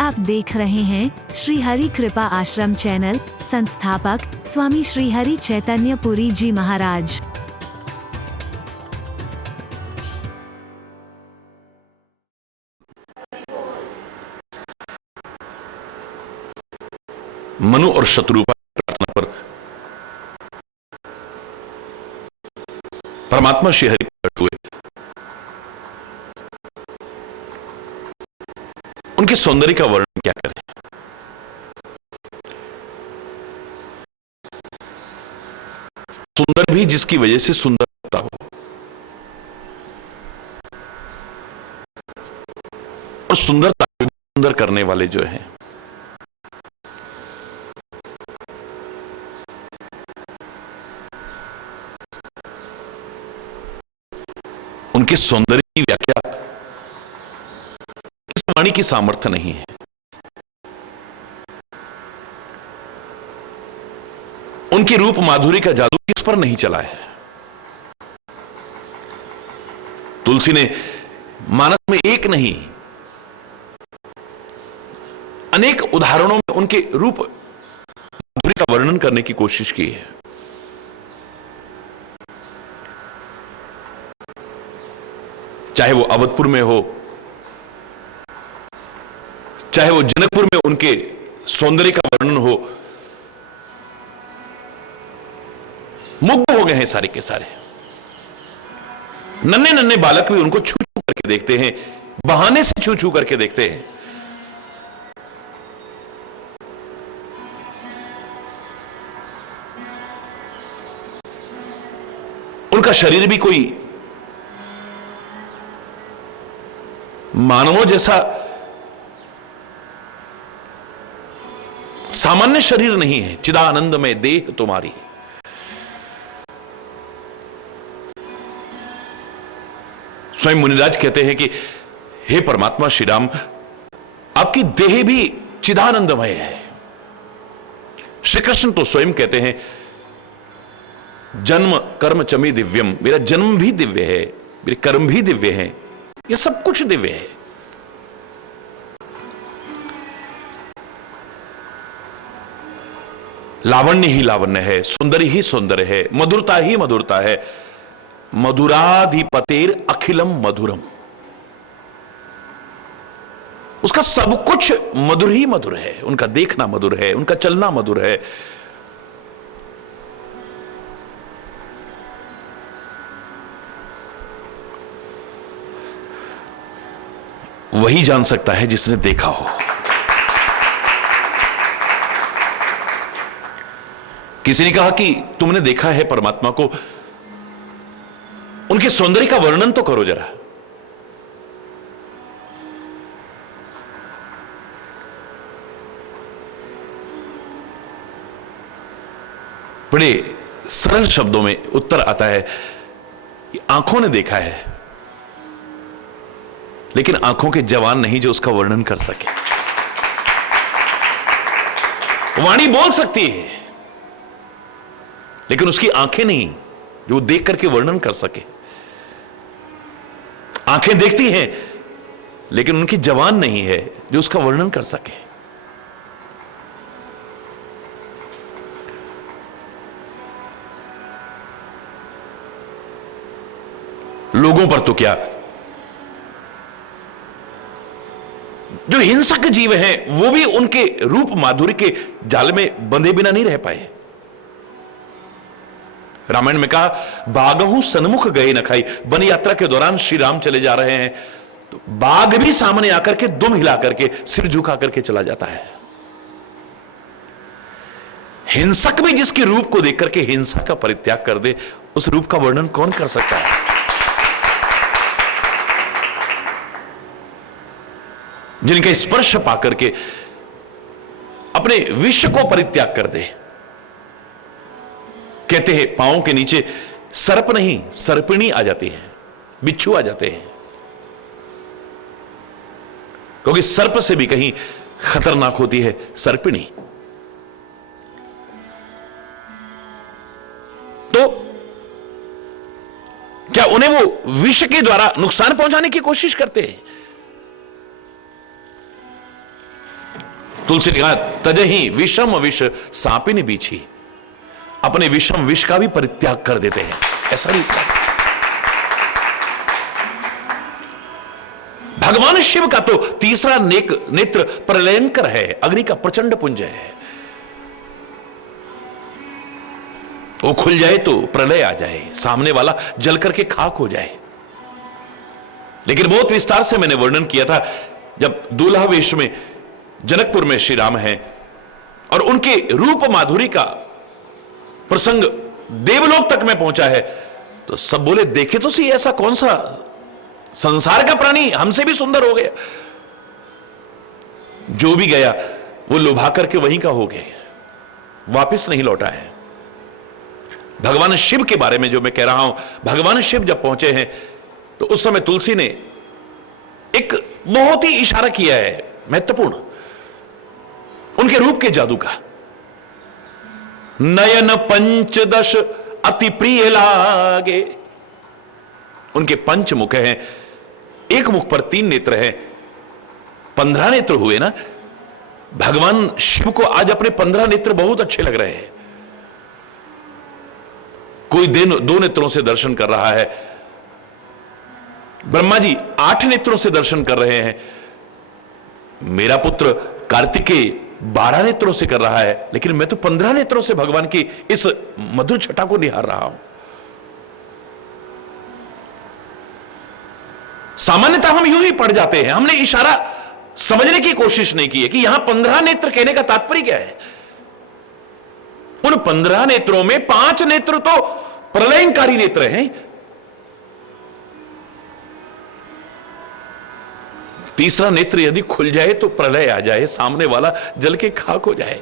आप देख रहे हैं श्री हरि कृपा आश्रम चैनल। संस्थापक स्वामी श्री हरि चैतन्य पुरी जी महाराज। मनु और शत्रुपा प्रार्थना पर परमात्मा श्री हरि प्रकट हुए। उनके सौंदर्य का वर्णन क्या करें। सुंदर भी जिसकी वजह से सुंदर लगता हो, और सुंदरता को सुंदर करने वाले जो हैं, उनके सौंदर्य की व्याख्या इस वाणी की सामर्थ्य नहीं है। उनकी रूप माधुरी का जादू किस पर नहीं चला है। तुलसी ने मानस में एक नहीं अनेक उदाहरणों में उनके रूप माधुरी का वर्णन करने की कोशिश की है। चाहे वो अवधपुर में हो, चाहे वो जनकपुर में उनके सौंदर्य का वर्णन हो, मुग्ध हो गए हैं सारे के सारे। नन्हे नन्हे बालक भी उनको छू छू करके देखते हैं, बहाने से छू छू करके देखते हैं। उनका शरीर भी कोई मानवों जैसा सामान्य शरीर नहीं है। चिदानंद में देह तुम्हारी। स्वयं मुनिराज कहते हैं कि हे परमात्मा श्री राम, आपकी देह भी चिदानंदमय है। श्री कृष्ण तो स्वयं कहते हैं, जन्म कर्म चमी दिव्यम, मेरा जन्म भी दिव्य है, मेरे कर्म भी दिव्य हैं, यह सब कुछ दिव्य है। लावण्य ही लावण्य है, सौंदर्य ही सौंदर्य है, मधुरता ही मधुरता है। मधुराधिपतेर अखिलम मधुरम, उसका सब कुछ मधुर ही मधुर है। उनका देखना मधुर है, उनका चलना मधुर है। वही जान सकता है जिसने देखा हो। किसी ने कहा कि तुमने देखा है परमात्मा को, उनके सौंदर्य का वर्णन तो करो जरा। बड़े सरल शब्दों में उत्तर आता है कि आंखों ने देखा है, लेकिन आंखों के जवान नहीं जो उसका वर्णन कर सके। वाणी बोल सकती है, लेकिन उसकी आंखें नहीं जो वो देख करके वर्णन कर सके। आंखें देखती हैं, लेकिन उनकी जवान नहीं है जो उसका वर्णन कर सके। लोगों पर तो क्या, जो हिंसक जीव हैं वो भी उनके रूप माधुर्य के जाल में बंधे बिना नहीं रह पाए। रामायण में कहा, बाघहू सन्मुख गए न खाई। वन यात्रा के दौरान श्री राम चले जा रहे हैं तो बाघ भी सामने आकर के दुम हिला करके सिर झुका करके चला जाता है। हिंसक भी जिसके रूप को देख करके हिंसा का परित्याग कर दे, उस रूप का वर्णन कौन कर सकता है। जिनका स्पर्श पाकर के अपने विश्व को परित्याग कर दे। कहते हैं पांवों के नीचे सर्प नहीं सर्पिणी आ जाती है, बिच्छू आ जाते हैं, क्योंकि सर्प से भी कहीं खतरनाक होती है सर्पिणी। तो क्या उन्हें वो विष के द्वारा नुकसान पहुंचाने की कोशिश करते हैं? तुलसी ने कहा तजहि विषम विष सांपिन बीछी, अपने विषम विष का भी परित्याग कर देते हैं, ऐसा नहीं था। भगवान शिव का तो तीसरा नेत्र प्रलयंकर है, अग्नि का प्रचंड पुंज है। वो खुल जाए तो प्रलय आ जाए, सामने वाला जल करके खाक हो जाए। लेकिन बहुत विस्तार से मैंने वर्णन किया था जब दूल्हा वेश में जनकपुर में श्री राम हैं और उनके रूप माधुरी का प्रसंग देवलोक तक में पहुंचा है, तो सब बोले देखे तो सही ऐसा कौन सा संसार का प्राणी हमसे भी सुंदर हो गया। जो भी गया वो लुभा करके वहीं का हो गया, वापस नहीं लौटा है। भगवान शिव के बारे में जो मैं कह रहा हूं, भगवान शिव जब पहुंचे हैं तो उस समय तुलसी ने एक बहुत ही इशारा किया है महत्वपूर्ण, उनके रूप के जादू का। नयन पंचदश अति प्रिय लागे, उनके पंच मुख हैं, एक मुख पर 3 नेत्र हैं, 15 नेत्र हुए ना। भगवान शिव को आज अपने 15 नेत्र बहुत अच्छे लग रहे हैं। कोई 2 नेत्रों से दर्शन कर रहा है, ब्रह्मा जी 8 नेत्रों से दर्शन कर रहे हैं, मेरा पुत्र कार्तिकेय 12 नेत्रों से कर रहा है, लेकिन मैं तो 15 नेत्रों से भगवान की इस मधुर छटा को निहार रहा हूं। सामान्यतः हम यूं ही पढ़ जाते हैं, हमने इशारा समझने की कोशिश नहीं की है कि यहां 15 नेत्र कहने का तात्पर्य क्या है। उन 15 नेत्रों में 5 नेत्र तो प्रलयंकारी नेत्र हैं, तीसरा नेत्र यदि खुल जाए तो प्रलय आ जाए, सामने वाला जल के खाक हो जाए।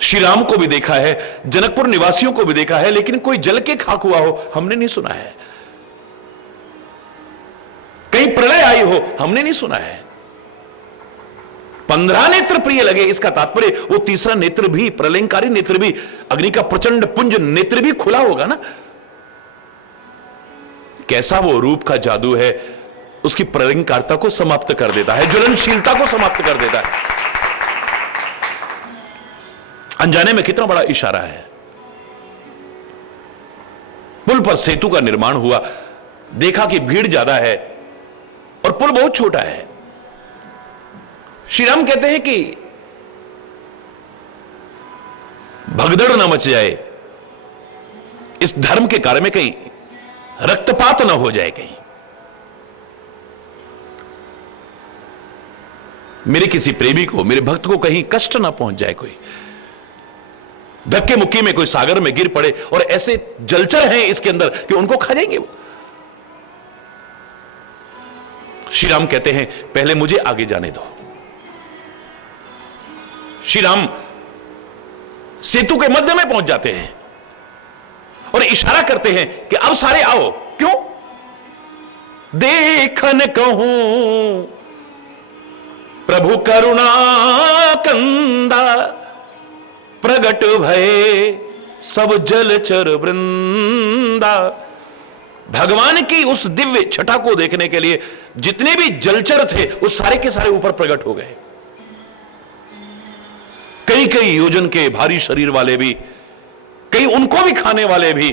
श्री राम को भी देखा है, जनकपुर निवासियों को भी देखा है, लेकिन कोई जल के खाक हुआ हो हमने नहीं सुना है। कहीं प्रलय आई हो हमने नहीं सुना है। 15 नेत्र प्रिय लगे, इसका तात्पर्य वो तीसरा नेत्र भी, प्रलयंकारी नेत्र भी, अग्नि का प्रचंड पुंज नेत्र भी खुला होगा ना। कैसा वो रूप का जादू है, उसकी प्रलयंकारता को समाप्त कर देता है, ज्वलनशीलता को समाप्त कर देता है। अनजाने में कितना बड़ा इशारा है। पुल पर सेतु का निर्माण हुआ, देखा कि भीड़ ज्यादा है और पुल बहुत छोटा है। श्री राम कहते हैं कि भगदड़ न मच जाए, इस धर्म के कार्य में कहीं रक्तपात न हो जाए, कहीं मेरे किसी प्रेमी को, मेरे भक्त को कहीं कष्ट ना पहुंच जाए, कोई धक्के मुक्की में कोई सागर में गिर पड़े और ऐसे जलचर हैं इसके अंदर कि उनको खा जाएंगे वो। श्री राम कहते हैं पहले मुझे आगे जाने दो। श्री राम सेतु के मध्य में पहुंच जाते हैं और इशारा करते हैं कि अब सारे आओ। क्यों? देखन कहूं प्रभु करुणा कंदा, प्रगट भय सब जलचर वृंदा। भगवान की उस दिव्य छटा को देखने के लिए जितने भी जलचर थे वो सारे के सारे ऊपर प्रकट हो गए। कई कई योजन के भारी शरीर वाले भी, कई उनको भी खाने वाले भी।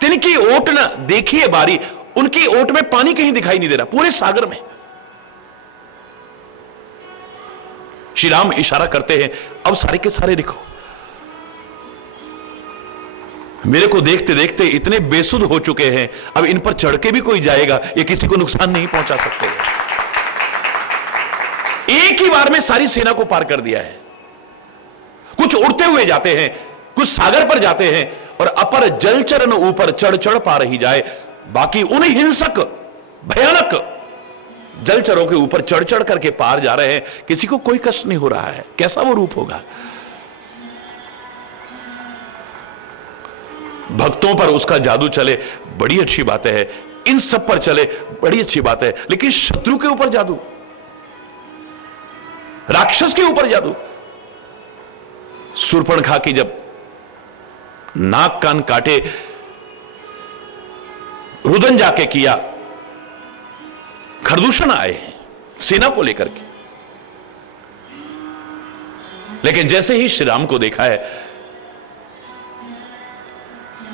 तिनकी ओट ना देखिए बारी, उनकी ओट में पानी कहीं दिखाई नहीं दे रहा पूरे सागर में। श्री राम इशारा करते हैं अब सारे के सारे दिखो। मेरे को देखते देखते इतने बेसुध हो चुके हैं, अब इन पर चढ़ के भी कोई जाएगा ये किसी को नुकसान नहीं पहुंचा सकते। एक ही बार में सारी सेना को पार कर दिया है। कुछ उड़ते हुए जाते हैं, कुछ सागर पर जाते हैं और अपर जलचरण ऊपर चढ़ चढ़ पा रही जाए, बाकी उन हिंसक भयानक जलचरों के ऊपर चढ़ चढ़ करके पार जा रहे हैं, किसी को कोई कष्ट नहीं हो रहा है। कैसा वो रूप होगा। भक्तों पर उसका जादू चले बड़ी अच्छी बात है, इन सब पर चले बड़ी अच्छी बात है, लेकिन शत्रु के ऊपर जादू, राक्षस के ऊपर जादू। शूर्पणखा की जब नाक कान काटे, रुदन जाके किया, खरदूषण आए हैं सेना को लेकर के, लेकिन जैसे ही श्री राम को देखा है,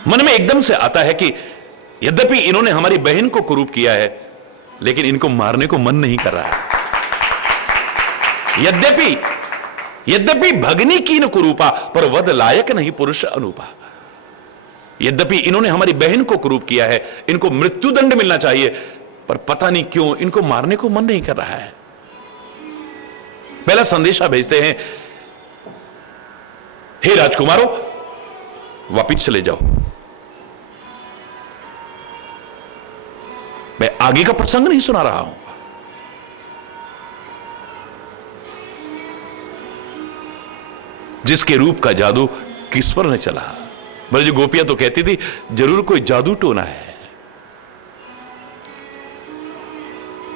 मन में एकदम से आता है कि यद्यपि इन्होंने हमारी बहन को कुरूप किया है, लेकिन इनको मारने को मन नहीं कर रहा है। यद्यपि भगनी की न कुरूपा, पर वध लायक नहीं पुरुष अनुपा। यद्यपि इन्होंने हमारी बहन को कुरूप किया है, इनको मृत्युदंड मिलना चाहिए, पर पता नहीं क्यों इनको मारने को मन नहीं कर रहा है। पहला संदेशा भेजते हैं, हे राजकुमारों, वापिस चले जाओ। मैं आगे का प्रसंग नहीं सुना रहा हूं। जिसके रूप का जादू किस पर न चला। ब्रज गोपियां तो कहती थी जरूर कोई जादू टोना है।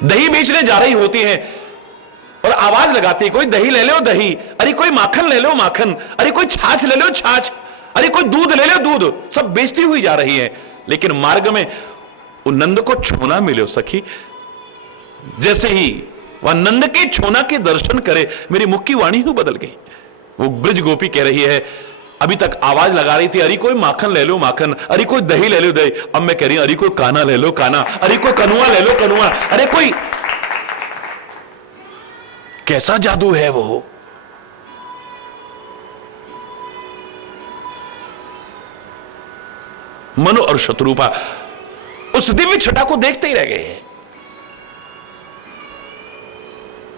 दही बेचने जा रही होती हैं और आवाज लगाती, कोई दही ले लो दही, अरे कोई माखन ले लो माखन, अरे कोई छाछ ले लो छाछ, अरे कोई दूध ले लो दूध। सब बेचती हुई जा रही है, लेकिन मार्ग में उन नंद को छोना मिलो सखी। जैसे ही वह नंद के छोना के दर्शन करे, मेरी मुख की वाणी ही बदल गई। वो ब्रज गोपी कह रही है, अभी तक आवाज लगा रही थी अरे कोई माखन ले लो माखन, अरे कोई दही ले लो दही, अब मैं कह रही हूं अरे कोई काना ले लो काना, अरे कोई कनुआ ले लो कनुआ। अरे कोई कैसा जादू है वो। मनु और शत्रुपा उस दिव्य छटा को देखते ही रह गए।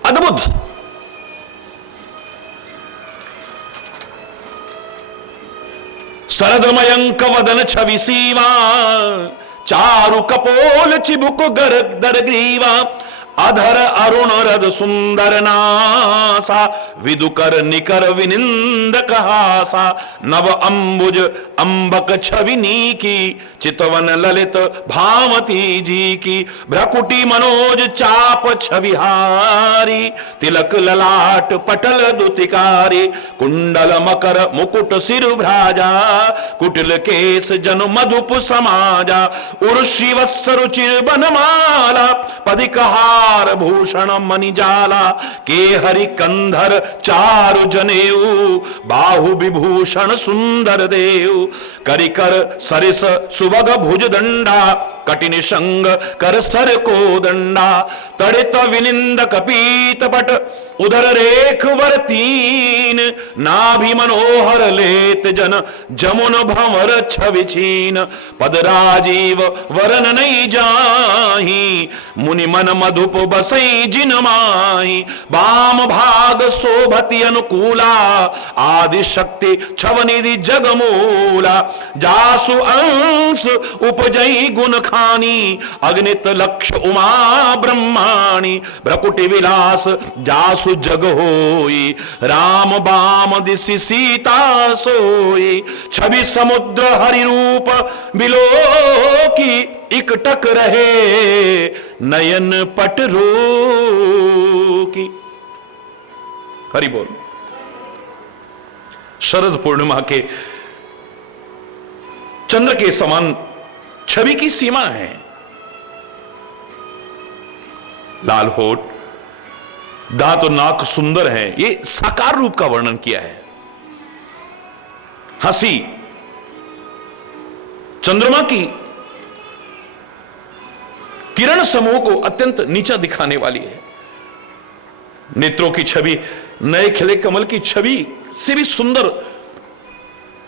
अद्भुत। शरदमयंक वदन छवि सीमा, चारु कपोल चिबुक दर ग्रीवा, अधर अरुण रद सुंदर नासा, विदुकर निकर विनिंदक हासा, नव अंबुज अंबक छविनी की, चितवन ललित भामती जी की, भ्रकुटी मनोज चाप छविहारी, तिलक ललाट पटल दुतिकारी, कुंडल मकर मुकुट सिर भ्राजा, कुटिल केस जन मधुप समाजा, उर्षि वत्स रुचिर बनमाला, पदिकहार भूषण मणिजाला, के हरि कंधर चारु जनेऊ, बाहु विभूषण सुंदर देव, करिकर सरिस सुभग भुज दंडा, कटिन संग कर सर को दंडा, तड़ित विनिंद कपीत पट, उधर रेख वर तीन, नाभि मनोहर लेत जन, जमुन भंवर छवि छीन, पद राजीव वरन नहीं जाही, मुनि मन मधुप बसई जिन माही, वाम भाग शोभति अनुकूला, आदि शक्ति छवनिधि जगमूला, जासु अंश उपजई गुण खानी, अग्नित लक्ष उमा ब्रह्माणी, भ्रकुटि विलास जासु जग होई, राम बाम दिशि सीता सोई, छवि समुद्र हरि रूप बिलो की, इकटक रहे नयन पट रो की। हरि बोल। शरद पूर्णिमा के चंद्र के समान छवि की सीमा है। लाल होठ, दांत और नाक सुंदर है, ये साकार रूप का वर्णन किया है। हंसी चंद्रमा की किरण समूह को अत्यंत नीचा दिखाने वाली है। नेत्रों की छवि नए खिले कमल की छवि से भी सुंदर,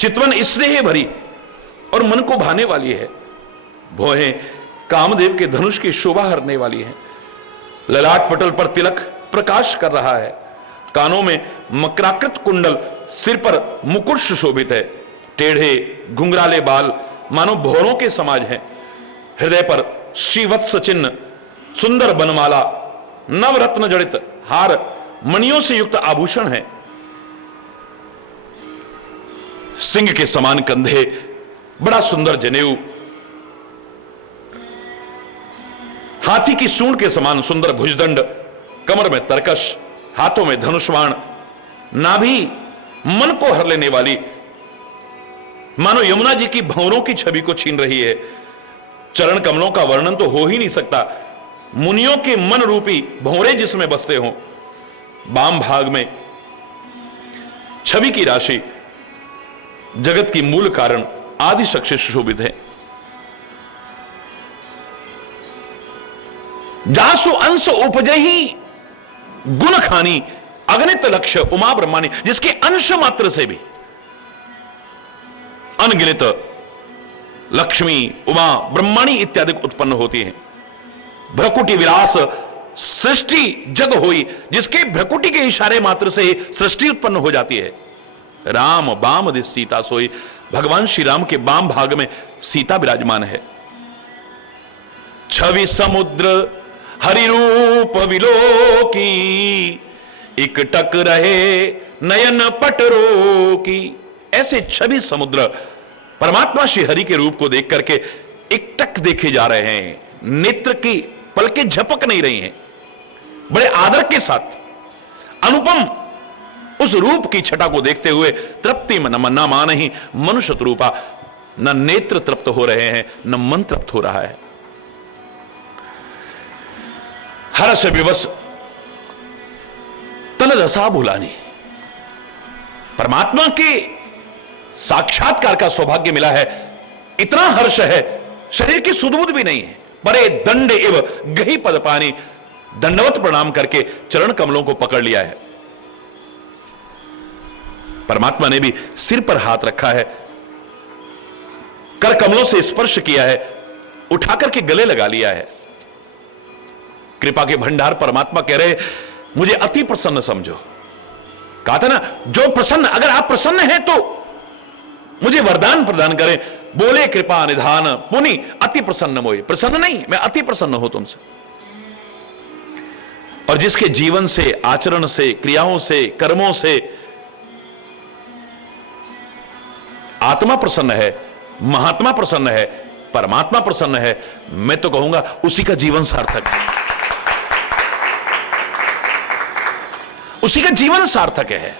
चितवन स्नेह भरी और मन को भाने वाली है। भौहें कामदेव के धनुष की शोभा हरने वाली है। ललाट पटल पर तिलक प्रकाश कर रहा है। कानों में मकराकृत कुंडल, सिर पर मुकुट सुशोभित है। टेढ़े घुंघराले बाल मानो भौरों के समाज हैं। हृदय पर श्रीवत्स चिन्ह, सुंदर बनमाला, नवरत्न जड़ित हार, मणियों से युक्त आभूषण है। सिंह के समान कंधे, बड़ा सुंदर जनेऊ, हाथी की सूंड के समान सुंदर भुजदंड, कमर में तरकश, हाथों में धनुष्वाण, नाभि मन को हर लेने वाली, मानो यमुना जी की भंवरों की छवि को छीन रही है। चरण कमलों का वर्णन तो हो ही नहीं सकता। मुनियों के मन रूपी भंवरे जिसमें बसते हों। वाम भाग में छवि की राशि जगत की मूल कारण आदि शक्ति से सुशोभित है। जासु अंश उपजही गुण खानी अगणित लक्ष्य उमा ब्रह्माणी, जिसके अंश मात्र से भी अनगिनत लक्ष्मी उमा ब्रह्माणी इत्यादि उत्पन्न होती हैं। भ्रकुटी विलास सृष्टि जग होई, जिसके भ्रकुटी के इशारे मात्र से सृष्टि उत्पन्न हो जाती है। राम बाम दिस सीता सोई, भगवान श्री राम के बाम भाग में सीता विराजमान है। छवि समुद्र हरि रूप विलोकी, इकटक रहे नयन पटरो की। ऐसे छवि समुद्र परमात्मा श्री हरि के रूप को देख करके एकटक देखे जा रहे हैं, नेत्र की पलकें झपक नहीं रही हैं। बड़े आदर के साथ अनुपम उस रूप की छटा को देखते हुए तृप्ति न मान ही मनुष्य रूपा, न नेत्र तृप्त हो रहे हैं न मन तृप्त हो रहा है। हर्ष विवश तन दशा भुलानी, परमात्मा के साक्षात्कार का सौभाग्य मिला है, इतना हर्ष है शरीर की सुधबुध भी नहीं है। परे दंड एव गही पद पानी, दंडवत प्रणाम करके चरण कमलों को पकड़ लिया है। परमात्मा ने भी सिर पर हाथ रखा है, कर कमलों से स्पर्श किया है, उठाकर के गले लगा लिया है। कृपा के भंडार परमात्मा कह रहे मुझे अति प्रसन्न समझो। कहा था ना, जो प्रसन्न, अगर आप प्रसन्न हैं तो मुझे वरदान प्रदान करें। बोले कृपा निधान पुनि अति प्रसन्न मोहि, प्रसन्न नहीं, मैं अति प्रसन्न हूं तुमसे। और जिसके जीवन से, आचरण से, क्रियाओं से, कर्मों से आत्मा प्रसन्न है, महात्मा प्रसन्न है, परमात्मा प्रसन्न है, मैं तो कहूंगा उसी का जीवन सार्थक है, उसी का जीवन सार्थक है।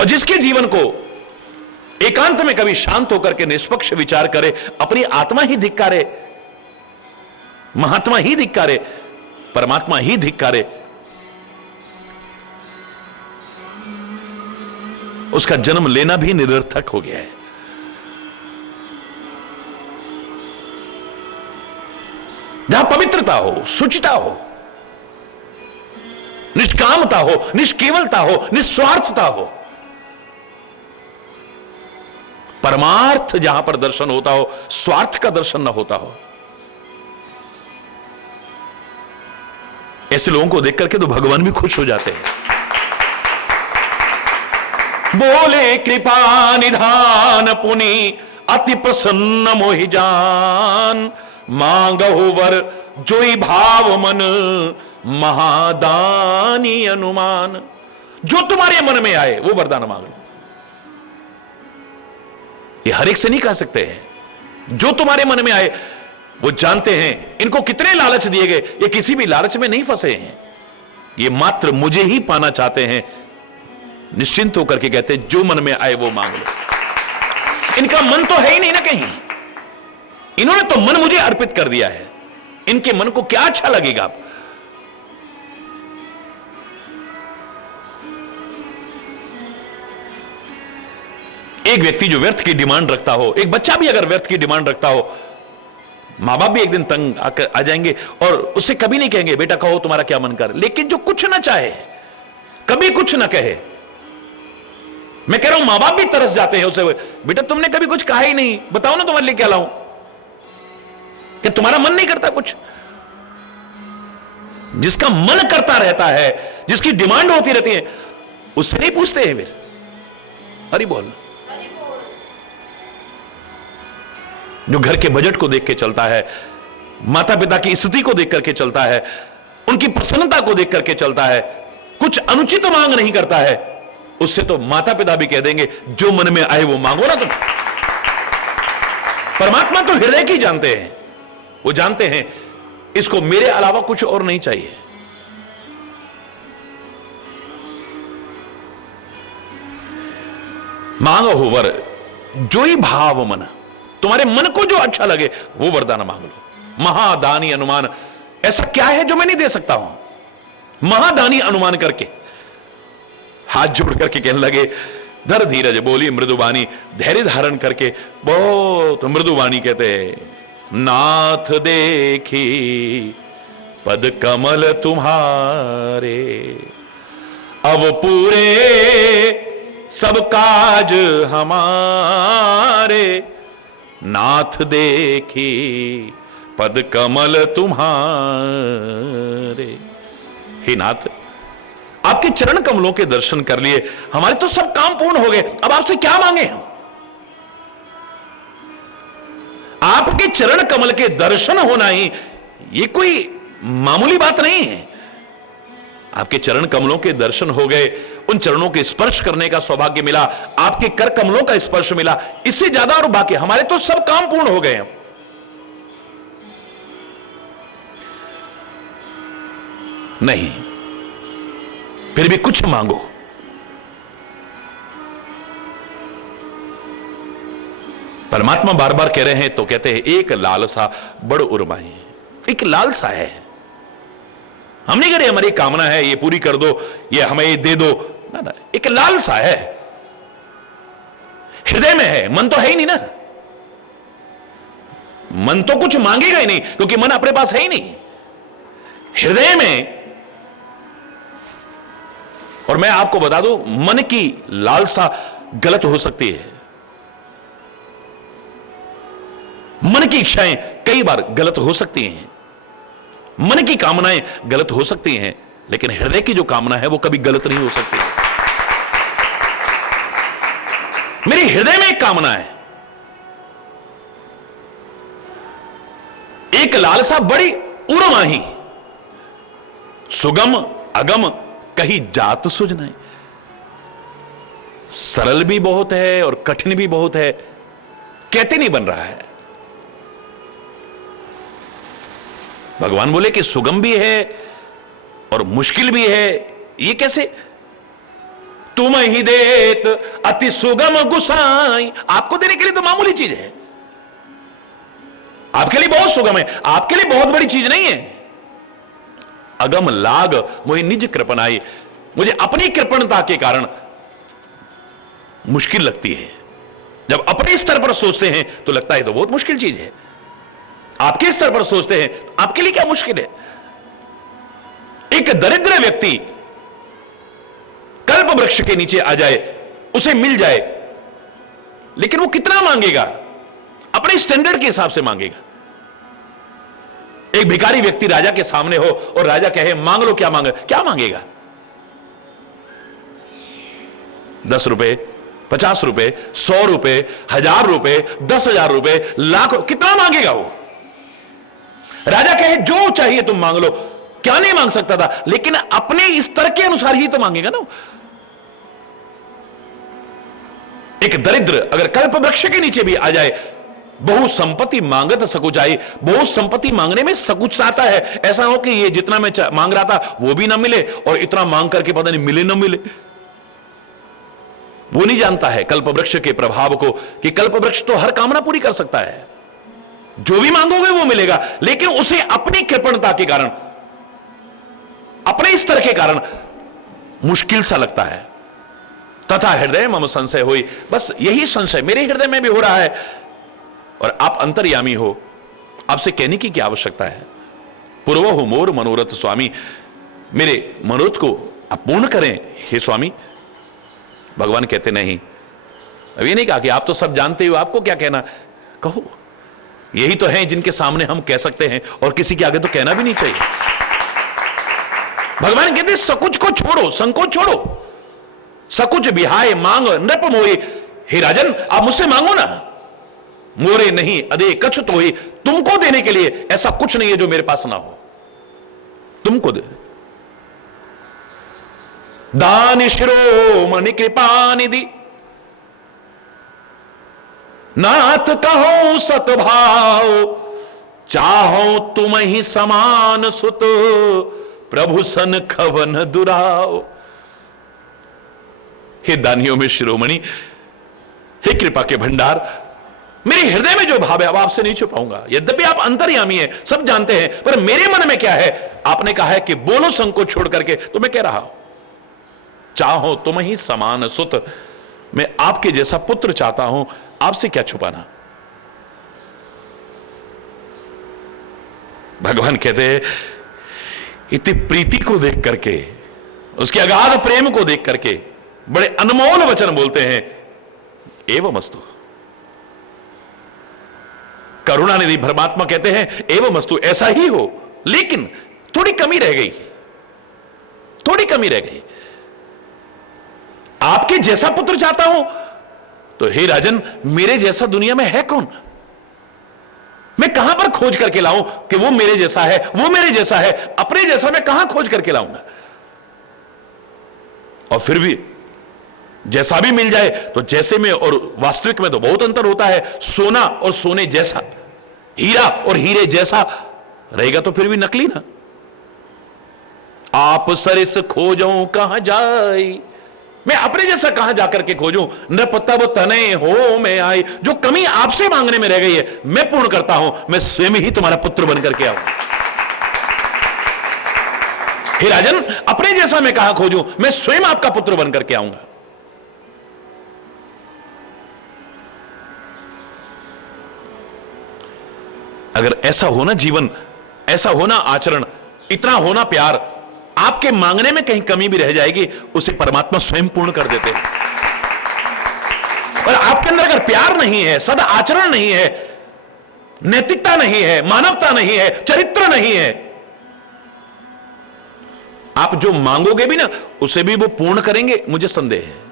और जिसके जीवन को एकांत में कभी शांत होकर के निष्पक्ष विचार करे, अपनी आत्मा ही धिक्कारे, महात्मा ही धिक्कारे, परमात्मा ही धिक्कारे, उसका जन्म लेना भी निरर्थक हो गया है। जहां पवित्रता हो, शुचिता हो, निष्कामता हो, निष्केवलता हो, निस्वार्थता हो, परमार्थ जहां पर दर्शन होता हो, स्वार्थ का दर्शन न होता हो, ऐसे लोगों को देख करके तो भगवान भी खुश हो जाते हैं। बोले कृपा निधान पुनि अति प्रसन्न मोहि जान, मांगहु वर जोई भाव मन महादानी अनुमान। जो तुम्हारे मन में आए वो वरदान मांग लो। ये हर एक से नहीं कह सकते हैं। जो तुम्हारे मन में आए वो जानते हैं इनको कितने लालच दिए गए, ये किसी भी लालच में नहीं फंसे हैं, ये मात्र मुझे ही पाना चाहते हैं। निश्चिंत होकर के कहते हैं जो मन में आए वो मांग लो। इनका मन तो है ही नहीं ना कहीं, इन्होंने तो मन मुझे अर्पित कर दिया है, इनके मन को क्या अच्छा लगेगा। एक व्यक्ति जो व्यर्थ की डिमांड रखता हो, एक बच्चा भी अगर व्यर्थ की डिमांड रखता हो, मां बाप भी एक दिन तंग आ जाएंगे और उससे कभी नहीं कहेंगे बेटा कहो तुम्हारा क्या मन कर। लेकिन जो कुछ ना चाहे, कभी कुछ ना कहे, मैं कह रहा हूं मां बाप भी तरस जाते हैं उसे, बेटा तुमने कभी कुछ कहा ही नहीं, बताओ ना तुम्हारे लिए क्या लाऊं, क्या तुम्हारा मन नहीं करता कुछ। जिसका मन करता रहता है, जिसकी डिमांड होती रहती है, उससे नहीं पूछते हैं फिर। हरि बोल। जो घर के बजट को देख के चलता है, माता पिता की स्थिति को देख करके चलता है, उनकी प्रसन्नता को देख करके चलता है, कुछ अनुचित मांग नहीं करता है, उससे तो माता पिता भी कह देंगे जो मन में आए वो मांगो ना तुम। परमात्मा तो हृदय की जानते हैं, वो जानते हैं इसको मेरे अलावा कुछ और नहीं चाहिए। मांगो हो वर जो ही भाव मन, तुम्हारे मन को जो अच्छा लगे वो वरदान मांग लो। महादानी अनुमान, ऐसा क्या है जो मैं नहीं दे सकता हूं। महादानी अनुमान करके हाथ जोड़ करके कहने लगे, धर धीरज, बोली मृदुबानी, धैर्य धारण करके बहुत मृदुबानी कहते हैं, नाथ देखी पद कमल तुम्हारे, अब पूरे सब काज हमारे, नाथ देखी पद कमल तुम्हारे। हे नाथ, आपके चरण कमलों के दर्शन कर लिए, हमारे तो सब काम पूर्ण हो गए, अब आपसे क्या मांगे हम? आपके चरण कमल के दर्शन होना ही ये कोई मामूली बात नहीं है। आपके चरण कमलों के दर्शन हो गए, उन चरणों के स्पर्श करने का सौभाग्य मिला, आपके कर कमलों का स्पर्श मिला, इससे ज्यादा और बाकी हमारे तो सब काम पूर्ण हो गए। नहीं, फिर भी कुछ मांगो। परमात्मा बार बार कह रहे हैं तो कहते हैं, एक लालसा बड़ उर्माई, एक लालसा है। हम नहीं कह रहे हमारी कामना है ये पूरी कर दो, ये हमें ये दे दो, ना ना, एक लालसा है, हृदय में है, मन तो है ही नहीं ना। मन तो कुछ मांगेगा ही नहीं, क्योंकि मन अपने पास है ही नहीं, हृदय में। और मैं आपको बता दूं, मन की लालसा गलत हो सकती है, मन की इच्छाएं कई बार गलत हो सकती हैं, मन की कामनाएं गलत हो सकती हैं, लेकिन हृदय की जो कामना है वो कभी गलत नहीं हो सकती। मेरी हृदय में एक कामना है, एक लालसा बड़ी उर्माही, सुगम अगम कहीं जात सुझनाए। सरल भी बहुत है और कठिन भी बहुत है, कहते नहीं बन रहा है। भगवान बोले कि सुगम भी है और मुश्किल भी है। ये कैसे? तुम ही देत अति सुगम गुसाई, आपको देने के लिए तो मामूली चीज है, आपके लिए बहुत सुगम है, आपके लिए बहुत बड़ी चीज नहीं है। अगम लाग मुझे निज कृपणाई, मुझे अपनी कृपणता के कारण मुश्किल लगती है। जब अपने स्तर पर सोचते हैं तो लगता है तो बहुत मुश्किल चीज है, आपके स्तर पर सोचते हैं तो आपके लिए क्या मुश्किल है? एक दरिद्र व्यक्ति कल्प वृक्ष के नीचे आ जाए, उसे मिल जाए, लेकिन वो कितना मांगेगा? अपने स्टैंडर्ड के हिसाब से मांगेगा। एक भिखारी व्यक्ति राजा के सामने हो और राजा कहे मांग लो, क्या मांगे? क्या मांगेगा? 10 रुपए, 50 रुपए, 100 रुपए, 1000 रुपए, 10,000 रुपए, लाख, कितना मांगेगा वो? राजा कहे जो चाहिए तुम मांग लो, क्या नहीं मांग सकता था, लेकिन अपने स्तर के अनुसार ही तो मांगेगा ना। एक दरिद्र अगर कल्प वृक्ष के नीचे भी आ जाए, बहु संपत्ति मांगत सकुचाई, बहु संपत्ति मांगने में सकुचाता है। ऐसा हो कि ये जितना मैं मांग रहा था वो भी ना मिले और इतना मांग करके पता नहीं मिले ना मिले। वो नहीं जानता है कल्प वृक्ष के प्रभाव को, कि कल्प वृक्ष तो हर कामना पूरी कर सकता है, जो भी मांगोगे वो मिलेगा, लेकिन उसे अपनी कृपणता के कारण, अपने स्तर के कारण मुश्किल सा लगता है। तथा हृदय मम संशय हुई, बस यही संशय मेरे हृदय में भी हो रहा है, और आप अंतर्यामी हो, आपसे कहने की क्या आवश्यकता है? पूर्व हो मोर मनोरथ स्वामी, मेरे मनोरथ को आप पूर्ण करें हे स्वामी। भगवान कहते नहीं, अब ये नहीं कहा कि आप तो सब जानते हो, आपको क्या कहना, कहो। यही तो है जिनके सामने हम कह सकते हैं, और किसी के आगे तो कहना भी नहीं चाहिए। भगवान कहते सकुच को छोड़ो, संकोच छोड़ो, सकुच बिहाय मांग नृप मोहि। हे राजन, आप मुझसे मांगो ना, मोरे नहीं अदे कछ तो ही, तुमको देने के लिए ऐसा कुछ नहीं है जो मेरे पास ना हो, तुमको दे। दान शिरोमणि कृपा निधि, नाथ कहो सतभाव, चाहो तुम ही समान सुत, प्रभु सन खवन दुराव। हे दानियों में शिरोमणि, हे कृपा के भंडार, मेरे हृदय में जो भाव है अब आपसे नहीं छुपाऊंगा। यद्यपि आप अंतर्यामी हैं, सब जानते हैं, पर मेरे मन में क्या है आपने कहा है कि बोलो संकोच छोड़ करके, तो मैं कह रहा हूं। चाहो तुम ही समान सुत, मैं आपके जैसा पुत्र चाहता हूं, आपसे क्या छुपाना। भगवान कहते हैं इतनी प्रीति को देख करके, उसके अगाध प्रेम को देख करके बड़े अनमोल वचन बोलते हैं, एवमस्तु। करुणानिधि परमात्मा कहते हैं एवमस्तु, ऐसा ही हो, लेकिन थोड़ी कमी रह गई, थोड़ी कमी रह गई। आपके जैसा पुत्र चाहता हूं, तो हे राजन मेरे जैसा दुनिया में है कौन? मैं कहां पर खोज करके लाऊं कि वो मेरे जैसा है, वो मेरे जैसा है? अपने जैसा मैं कहां खोज करके लाऊंगा? और फिर भी जैसा भी मिल जाए तो जैसे में और वास्तविक में तो बहुत अंतर होता है। सोना और सोने जैसा, हीरा और हीरे जैसा रहेगा तो फिर भी नकली ना। आप सरिस खोजो कहां जाए, मैं अपने जैसा कहां जाकर के खोजूं? न पता वो तने हो मैं आई, जो कमी आपसे मांगने में रह गई है मैं पूर्ण करता हूं, मैं स्वयं ही तुम्हारा पुत्र बनकर के आऊं। हे राजन अपने जैसा मैं कहां खोजूं, मैं स्वयं आपका पुत्र बनकर के आऊंगा। अगर ऐसा होना जीवन, ऐसा होना आचरण, इतना होना प्यार, आपके मांगने में कहीं कमी भी रह जाएगी उसे परमात्मा स्वयं पूर्ण कर देते हैं। और आपके अंदर अगर प्यार नहीं है, सदा आचरण नहीं है, नैतिकता नहीं है, मानवता नहीं है, चरित्र नहीं है, आप जो मांगोगे भी ना उसे भी वो पूर्ण करेंगे, मुझे संदेह है।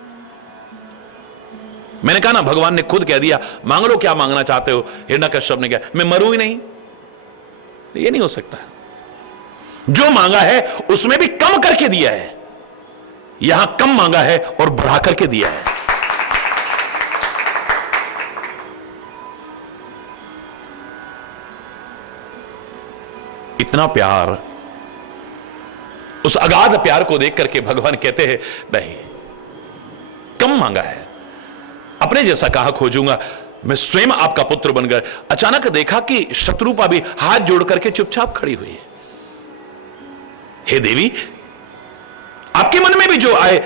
मैंने कहा ना, भगवान ने खुद कह दिया मांग लो क्या मांगना चाहते हो। हिरण्यकश्यप ने कहा मैं मरूं ही नहीं, ये नहीं हो सकता। जो मांगा है उसमें भी कम करके दिया है, यहां कम मांगा है और बढ़ा करके दिया है। इतना प्यार, उस अगाध प्यार को देख करके भगवान कहते हैं नहीं, कम मांगा है, अपने जैसा कहां खोजूंगा, मैं स्वयं आपका पुत्र बन गया। अचानक देखा कि शत्रुपा भी हाथ जोड़ करके चुपचाप खड़ी हुई है। हे देवी, आपके मन में भी जो आए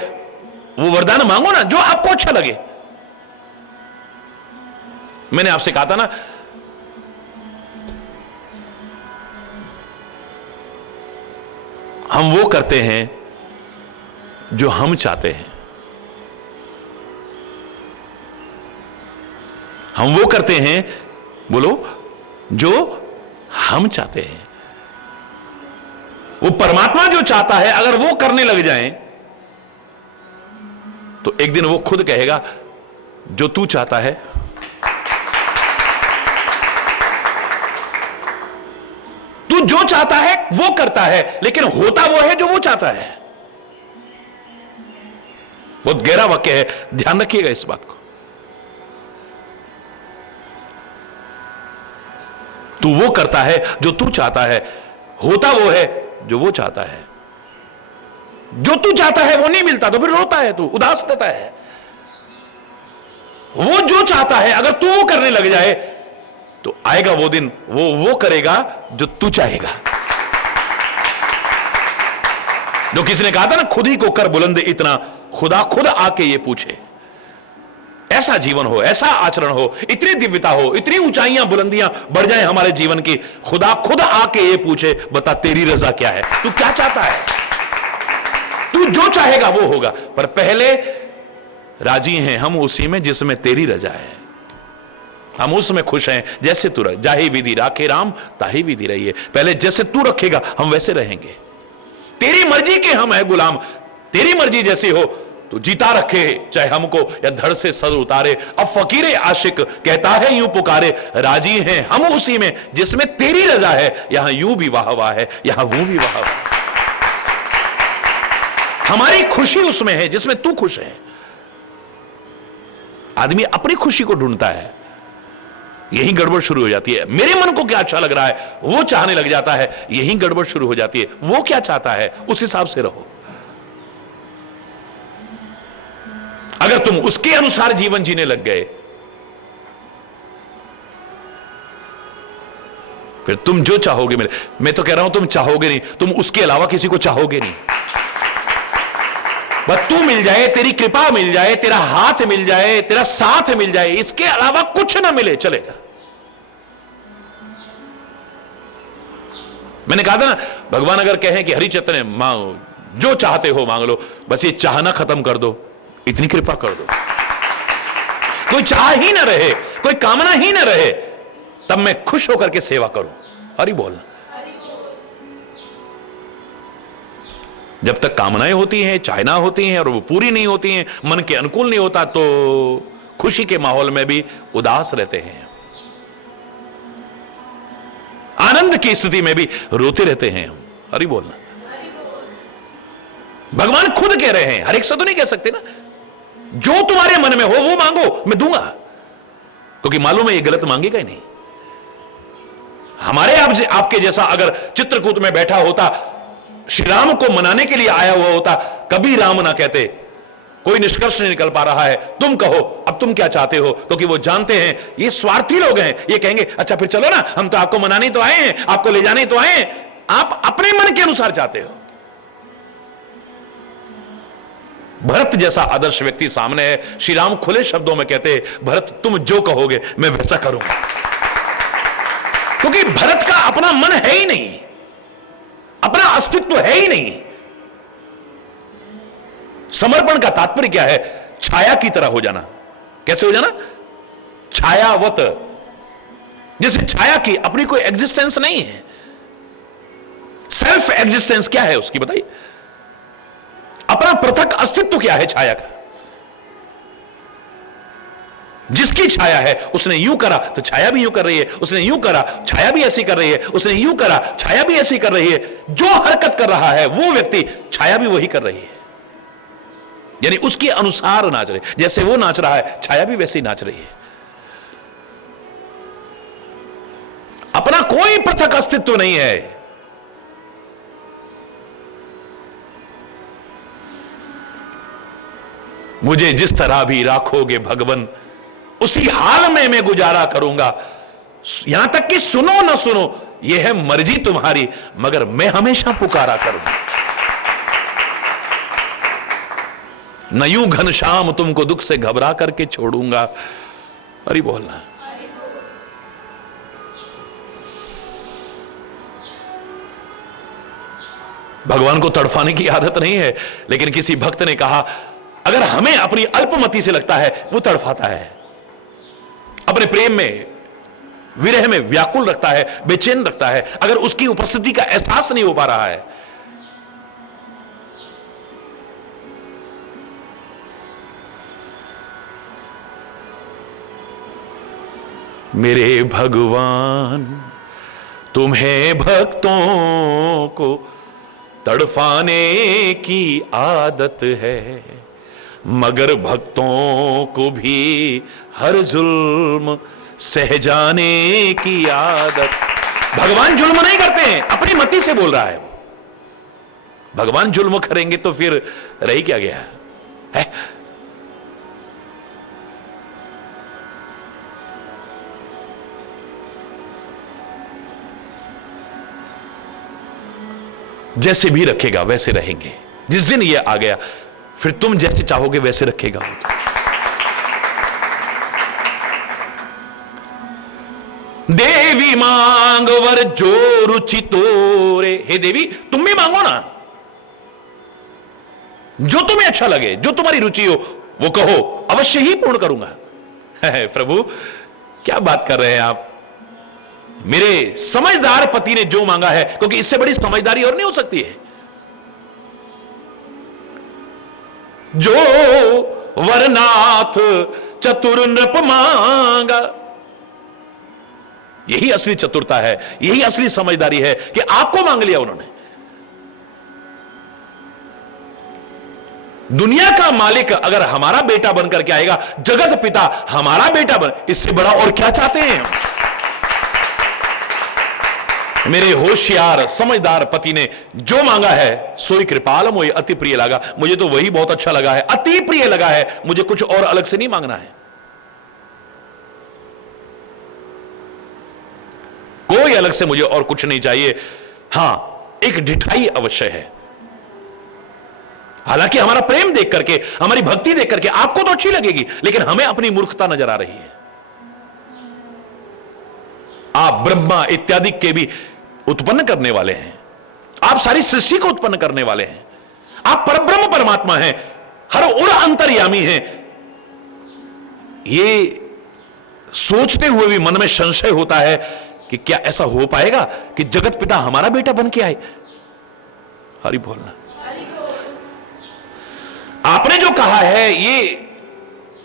वो वरदान मांगो ना, जो आपको अच्छा लगे। मैंने आपसे कहा था ना, हम वो करते हैं जो हम चाहते हैं, हम वो करते हैं, बोलो, जो हम चाहते हैं। वो परमात्मा जो चाहता है अगर वो करने लग जाएं तो एक दिन वो खुद कहेगा जो तू चाहता है तू जो चाहता है वो करता है, लेकिन होता वो है जो वो चाहता है। बहुत गहरा वाक्य है, ध्यान रखिएगा इस बात को। तू वो करता है जो तू चाहता है, होता वो है जो वो चाहता है। जो तू चाहता है वो नहीं मिलता तो फिर रोता है, तू उदास रहता है। वो जो चाहता है अगर तू वो करने लग जाए तो आएगा वो दिन, वो करेगा जो तू चाहेगा। जो किसी ने कहा था ना, खुद ही को कर बुलंद इतना, खुदा खुद आके ये पूछे। ऐसा जीवन हो, ऐसा आचरण हो, इतनी दिव्यता हो, इतनी ऊंचाइयां बुलंदियां बढ़ जाए हमारे जीवन की, खुदा खुद आके ये पूछे बता तेरी रजा क्या है, तू क्या चाहता है? तू जो चाहेगा वो होगा, पर पहले राजी हैं हम उसी में जिसमें तेरी रजा है। हम उसमें खुश हैं जैसे तू रख, जाही विधि राखे राम ताही विधि रहिए। पहले जैसे तू रखेगा हम वैसे रहेंगे। तेरी मर्जी के हम है गुलाम, तेरी मर्जी जैसी हो तो जीता रखे चाहे हमको या धड़ से सर उतारे। अब फकीरे आशिक कहता है यूं पुकारे, राजी हैं हम उसी में जिसमें तेरी रजा है। यहां यूं भी वाह वाह है, यहां वो भी वाह वाह। हमारी खुशी उसमें है जिसमें तू खुश है। आदमी अपनी खुशी को ढूंढता है, यही गड़बड़ शुरू हो जाती है। मेरे मन को क्या अच्छा लग रहा है वो चाहने लग जाता है, यही गड़बड़ शुरू हो जाती है। वो क्या चाहता है उस हिसाब से रहो। अगर तुम उसके अनुसार जीवन जीने लग गए फिर तुम जो चाहोगे मैं तो कह रहा हूं तुम चाहोगे नहीं, तुम उसके अलावा किसी को चाहोगे नहीं। बस तू मिल जाए, तेरी कृपा मिल जाए, तेरा हाथ मिल जाए, तेरा साथ मिल जाए, इसके अलावा कुछ ना मिले चलेगा। मैंने कहा था ना, भगवान अगर कहें कि हरि चैतन्य मांगो, जो चाहते हो मांग लो, बस ये चाहना खत्म कर दो, इतनी कृपा कर दो, कोई चाह ही ना रहे, कोई कामना ही ना रहे, तब मैं खुश होकर के सेवा करूं। हरि बोलना। जब तक कामनाएं होती हैं, चाहना होती हैं और वो पूरी नहीं होती हैं, मन के अनुकूल नहीं होता, तो खुशी के माहौल में भी उदास रहते हैं, आनंद की स्थिति में भी रोते रहते हैं। हरि बोलना। भगवान खुद कह रहे हैं, हर एक से तो नहीं कह सकते ना, जो तुम्हारे मन में हो वो मांगो, मैं दूंगा, क्योंकि मालूम है ये गलत मांगेगा ही नहीं। हमारे आपके जैसा अगर चित्रकूट में बैठा होता, श्री राम को मनाने के लिए आया हुआ होता, कभी राम ना कहते, कोई निष्कर्ष नहीं निकल पा रहा है, तुम कहो अब तुम क्या चाहते हो, क्योंकि वो जानते हैं ये स्वार्थी लोग हैं, ये कहेंगे अच्छा फिर चलो ना, हम तो आपको मनाने तो आए हैं, आपको ले जाने तो आए हैं, आप अपने मन के अनुसार चाहते हो। भरत जैसा आदर्श व्यक्ति सामने है, श्री राम खुले शब्दों में कहते हैं, भरत तुम जो कहोगे मैं वैसा करूंगा, क्योंकि भरत का अपना मन है ही नहीं, अपना अस्तित्व है ही नहीं। समर्पण का तात्पर्य क्या है? छाया की तरह हो जाना। कैसे हो जाना? छायावत। जैसे छाया की अपनी कोई एग्जिस्टेंस नहीं है, सेल्फ एग्जिस्टेंस क्या है उसकी बताइए, अपना पृथक अस्तित्व क्या है छाया का? जिसकी छाया है उसने यूं करा तो छाया भी यूं कर रही है, उसने यूं करा छाया भी ऐसी कर रही है, उसने यूं करा छाया भी ऐसी कर रही है। जो हरकत कर रहा है वो व्यक्ति, छाया भी वही कर रही है, यानी उसके अनुसार नाच रहे, जैसे वो नाच रहा है छाया भी वैसे ही नाच रही है। अपना कोई पृथक अस्तित्व नहीं है। मुझे जिस तरह भी राखोगे भगवन, उसी हाल में मैं गुजारा करूंगा। यहां तक कि सुनो ना सुनो यह है मर्जी तुम्हारी, मगर मैं हमेशा पुकारा करूंगा। न यूं घनश्याम तुमको दुख से घबरा करके छोड़ूंगा। अरे बोलना। भगवान को तड़फाने की आदत नहीं है, लेकिन किसी भक्त ने कहा अगर हमें अपनी अल्पमति से लगता है वो तड़फाता है, अपने प्रेम में विरह में व्याकुल रखता है, बेचैन रखता है, अगर उसकी उपस्थिति का एहसास नहीं हो पा रहा है। मेरे भगवान तुम्हें भक्तों को तड़फाने की आदत है, मगर भक्तों को भी हर जुल्म सह जाने की आदत। भगवान जुल्म नहीं करते हैं, अपनी मति से बोल रहा है। भगवान जुल्म करेंगे तो फिर रही क्या गया है? जैसे भी रखेगा वैसे रहेंगे। जिस दिन ये आ गया फिर तुम जैसे चाहोगे वैसे रखेगा। देवी मांग वर जो रुचि तोरे। हे देवी तुम भी मांगो ना, जो तुम्हें अच्छा लगे, जो तुम्हारी रुचि हो वो कहो, अवश्य ही पूर्ण करूंगा। प्रभु क्या बात कर रहे हैं आप? मेरे समझदार पति ने जो मांगा है, क्योंकि इससे बड़ी समझदारी और नहीं हो सकती है। जो वरनाथ चतुर नृप मांगा, यही असली चतुरता है, यही असली समझदारी है कि आपको मांग लिया उन्होंने। दुनिया का मालिक अगर हमारा बेटा बनकर के आएगा, जगत पिता हमारा बेटा बन, इससे बड़ा और क्या चाहते हैं? मेरे होशियार समझदार पति ने जो मांगा है सोई कृपाल मोय अति प्रिय लगा। मुझे तो वही बहुत अच्छा लगा है, अति प्रिय लगा है। मुझे कुछ और अलग से नहीं मांगना है, कोई अलग से मुझे और कुछ नहीं चाहिए। हां, एक ढिठाई अवश्य है। हालांकि हमारा प्रेम देख करके, हमारी भक्ति देख करके आपको तो अच्छी लगेगी, लेकिन हमें अपनी मूर्खता नजर आ रही है। आप ब्रह्मा इत्यादि के भी उत्पन्न करने वाले हैं, आप सारी सृष्टि को उत्पन्न करने वाले हैं, आप परब्रह्म परमात्मा हैं, हर उर अंतर्यामी हैं। ये सोचते हुए भी मन में संशय होता है कि क्या ऐसा हो पाएगा कि जगत पिता हमारा बेटा बन के आए। हरि बोलना। आपने जो कहा है ये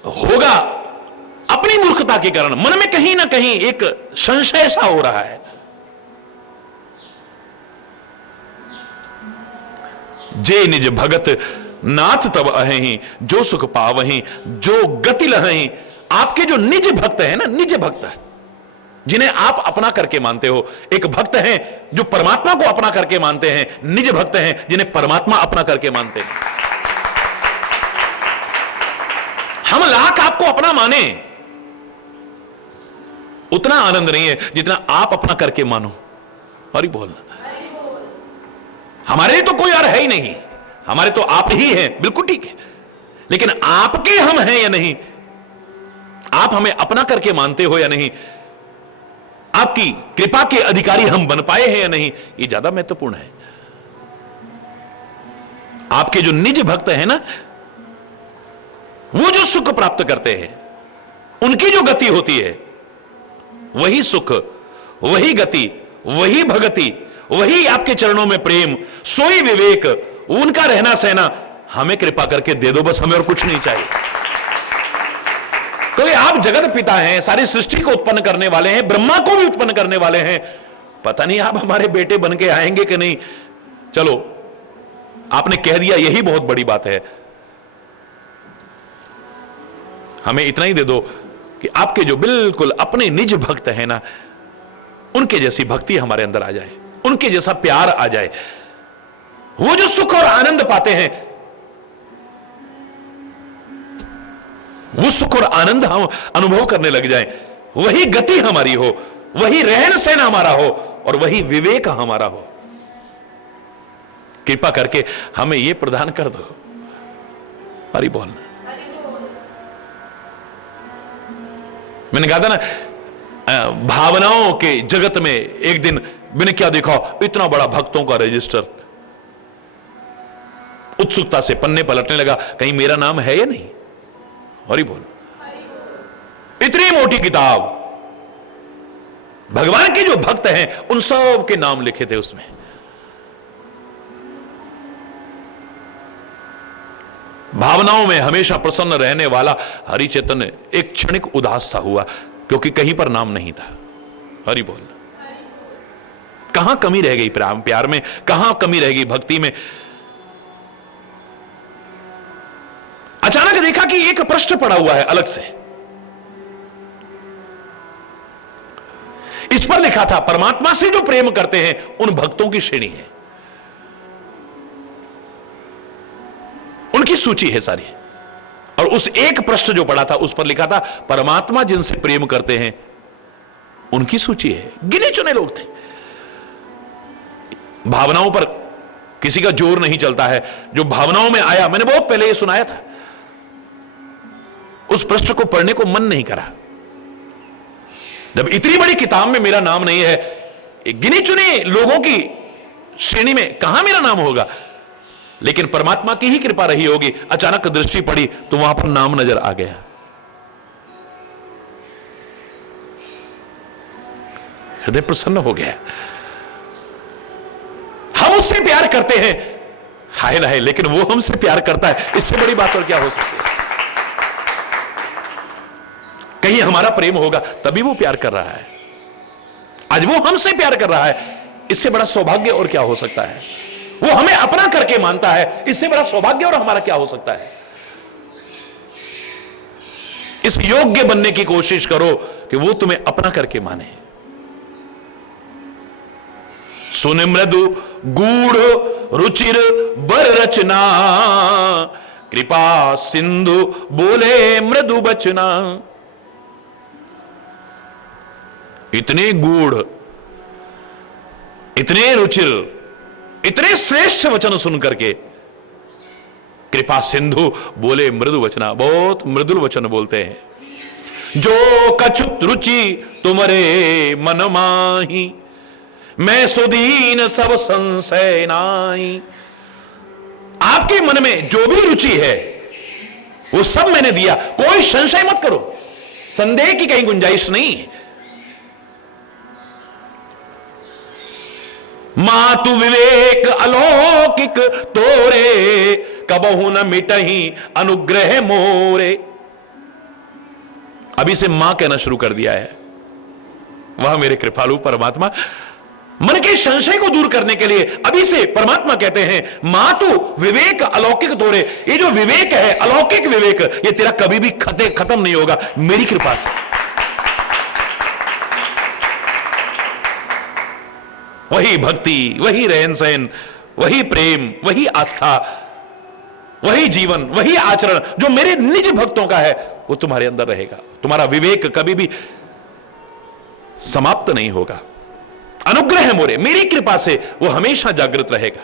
होगा अपनी मूर्खता के कारण। मन में कहीं ना कहीं एक संशय सा हो रहा है। जे निज भगत नाथ तब अहि, जो सुख पावहि, जो गति लहहि। आपके जो निज भक्त है ना, निज भक्त जिन्हें आप अपना करके मानते हो, एक भक्त हैं जो परमात्मा को अपना करके मानते हैं, निज भक्त हैं जिन्हें परमात्मा अपना करके मानते हैं। हम लाख आपको अपना माने, उतना आनंद नहीं है जितना आप अपना करके मानो। हरि बोलना। हमारे लिए तो कोई और है ही नहीं, हमारे तो आप ही हैं, बिल्कुल ठीक है, लेकिन आपके हम हैं या नहीं, आप हमें अपना करके मानते हो या नहीं, आपकी कृपा के अधिकारी हम बन पाए हैं या नहीं, ये ज्यादा महत्वपूर्ण है। आपके जो निज भक्त हैं ना, वो जो सुख प्राप्त करते हैं, उनकी जो गति होती है, वही सुख, वही गति, वही भगति, वही आपके चरणों में प्रेम, सोई विवेक, उनका रहना सहना हमें कृपा करके दे दो, बस हमें और कुछ नहीं चाहिए। क्योंकि आप जगत पिता हैं, सारी सृष्टि को उत्पन्न करने वाले हैं, ब्रह्मा को भी उत्पन्न करने वाले हैं। पता नहीं आप हमारे बेटे बन के आएंगे कि नहीं। चलो आपने कह दिया, यही बहुत बड़ी बात है। हमें इतना ही दे दो कि आपके जो बिल्कुल अपने निज भक्त हैं ना, उनके जैसी भक्ति हमारे अंदर आ जाए, उनके जैसा प्यार आ जाए, वो जो सुख और आनंद पाते हैं, वो सुख और आनंद हम अनुभव करने लग जाएं, वही गति हमारी हो, वही रहन सहन हमारा हो, और वही विवेक हमारा हो। कृपा करके हमें यह प्रदान कर दो। हरि बोलना। मैंने कहा था ना, भावनाओं के जगत में एक दिन मैंने क्या देखा, इतना बड़ा भक्तों का रजिस्टर। उत्सुकता से पन्ने पलटने लगा, कहीं मेरा नाम है या नहीं। हरि बोल। इतनी मोटी किताब, भगवान के जो भक्त हैं उन सब के नाम लिखे थे उसमें। भावनाओं में हमेशा प्रसन्न रहने वाला हरि चैतन्य एक क्षणिक उदास सा हुआ, क्योंकि कहीं पर नाम नहीं था। हरि बोल। कहां कमी रह गई प्यार में, कहां कमी रह गई भक्ति में। अचानक देखा कि एक प्रश्न पड़ा हुआ है अलग से। इस पर लिखा था, परमात्मा से जो प्रेम करते हैं उन भक्तों की श्रेणी है, उनकी सूची है सारी। और उस एक प्रश्न जो पड़ा था उस पर लिखा था, परमात्मा जिनसे प्रेम करते हैं उनकी सूची है। गिने चुने लोग थे। भावनाओं पर किसी का जोर नहीं चलता है। जो भावनाओं में आया, मैंने बहुत पहले यह सुनाया था, उस प्रश्न को पढ़ने को मन नहीं करा। जब इतनी बड़ी किताब में मेरा नाम नहीं है, गिने चुने लोगों की श्रेणी में कहां मेरा नाम होगा। लेकिन परमात्मा की ही कृपा रही होगी, अचानक दृष्टि पड़ी तो वहां पर नाम नजर आ गया। हृदय प्रसन्न हो गया। हम उससे प्यार करते हैं, हाय ना है, लेकिन वो हमसे प्यार करता है। इससे बड़ी बात और क्या हो सकती है। कहीं हमारा प्रेम होगा तभी वो प्यार कर रहा है। आज वो हमसे प्यार कर रहा है, इससे बड़ा सौभाग्य और क्या हो सकता है। वो हमें अपना करके मानता है, इससे बड़ा सौभाग्य और हमारा क्या हो सकता है। इस योग्य बनने की कोशिश करो कि वो तुम्हें अपना करके माने। सुन मृदु गूढ़ रुचिर बर रचना, कृपा सिंधु बोले मृदु बचना। इतने गूढ़, इतने रुचिर, इतने श्रेष्ठ वचन सुन करके कृपा सिंधु बोले मृदु वचना, बहुत मृदुल वचन बोलते हैं। जो कछुत रुचि तुमरे मन माही, मैं सुदीन सब संशय नाई। आपके मन में जो भी रुचि है वो सब मैंने दिया, कोई संशय मत करो, संदेह की कहीं गुंजाइश नहीं है। मातु विवेक अलौकिक तोरे, कबहु न मिटही अनुग्रह मोरे। अभी से मां कहना शुरू कर दिया है। वह मेरे कृपालु परमात्मा मन के संशय को दूर करने के लिए अभी से परमात्मा कहते हैं मातु विवेक अलौकिक तोरे। ये जो विवेक है, अलौकिक विवेक, ये तेरा कभी भी खत्म नहीं होगा मेरी कृपा से। वही भक्ति, वही रहन सहन, वही प्रेम, वही आस्था, वही जीवन, वही आचरण जो मेरे निज भक्तों का है वो तुम्हारे अंदर रहेगा। तुम्हारा विवेक कभी भी समाप्त नहीं होगा। अनुग्रह मोरे, मेरी कृपा से वो हमेशा जागृत रहेगा।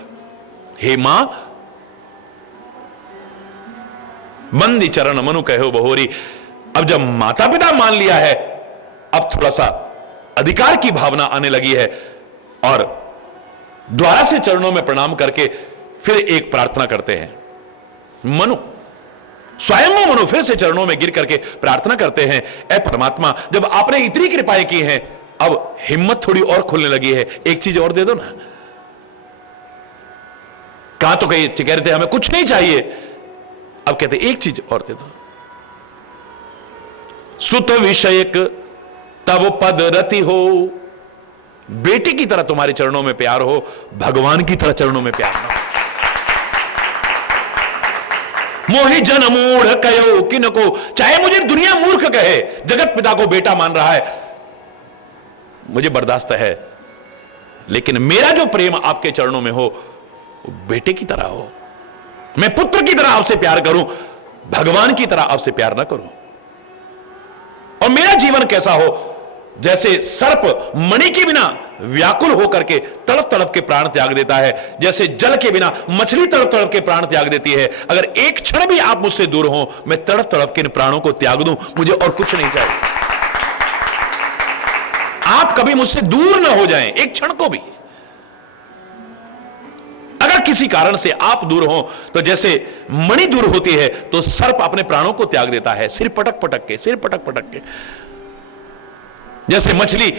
हे मां बंदी चरण मनु कहो बहोरी। अब जब माता पिता मान लिया है, अब थोड़ा सा अधिकार की भावना आने लगी है और द्वारा से चरणों में प्रणाम करके फिर एक प्रार्थना करते हैं। मनु स्वयं मनु फिर से चरणों में गिर करके प्रार्थना करते हैं, ऐ परमात्मा जब आपने इतनी कृपाएं की हैं, अब हिम्मत थोड़ी और खुलने लगी है, एक चीज और दे दो ना। कहां तो कह रहे थे हमें कुछ नहीं चाहिए, अब कहते एक चीज और दे दो। सुत विषयक तब पद रति हो, बेटी की तरह तुम्हारे चरणों में प्यार हो, भगवान की तरह चरणों में प्यार हो। मोहि जन मूढ़ कहो किनको, चाहे मुझे दुनिया मूर्ख कहे, जगत पिता को बेटा मान रहा है, मुझे बर्दाश्त है, लेकिन मेरा जो प्रेम आपके चरणों में हो वो बेटे की तरह हो। मैं पुत्र की तरह आपसे प्यार करूं, भगवान की तरह आपसे प्यार ना करूं। और मेरा जीवन कैसा हो, जैसे सर्प मणि के बिना व्याकुल होकर के तड़प तड़प के प्राण त्याग देता है, जैसे जल के बिना मछली तड़प तड़प के प्राण त्याग देती है। अगर एक क्षण भी आप मुझसे दूर हो, मैं तड़प तड़प के इन प्राणों को त्याग दूं, मुझे और कुछ नहीं चाहिए। आप कभी मुझसे दूर ना हो जाएं, एक क्षण को भी। अगर किसी कारण से आप दूर हो तो जैसे मणि दूर होती है तो सर्प अपने प्राणों को त्याग देता है, सिर पटक पटक के, सिर पटक पटक के। जैसे मछली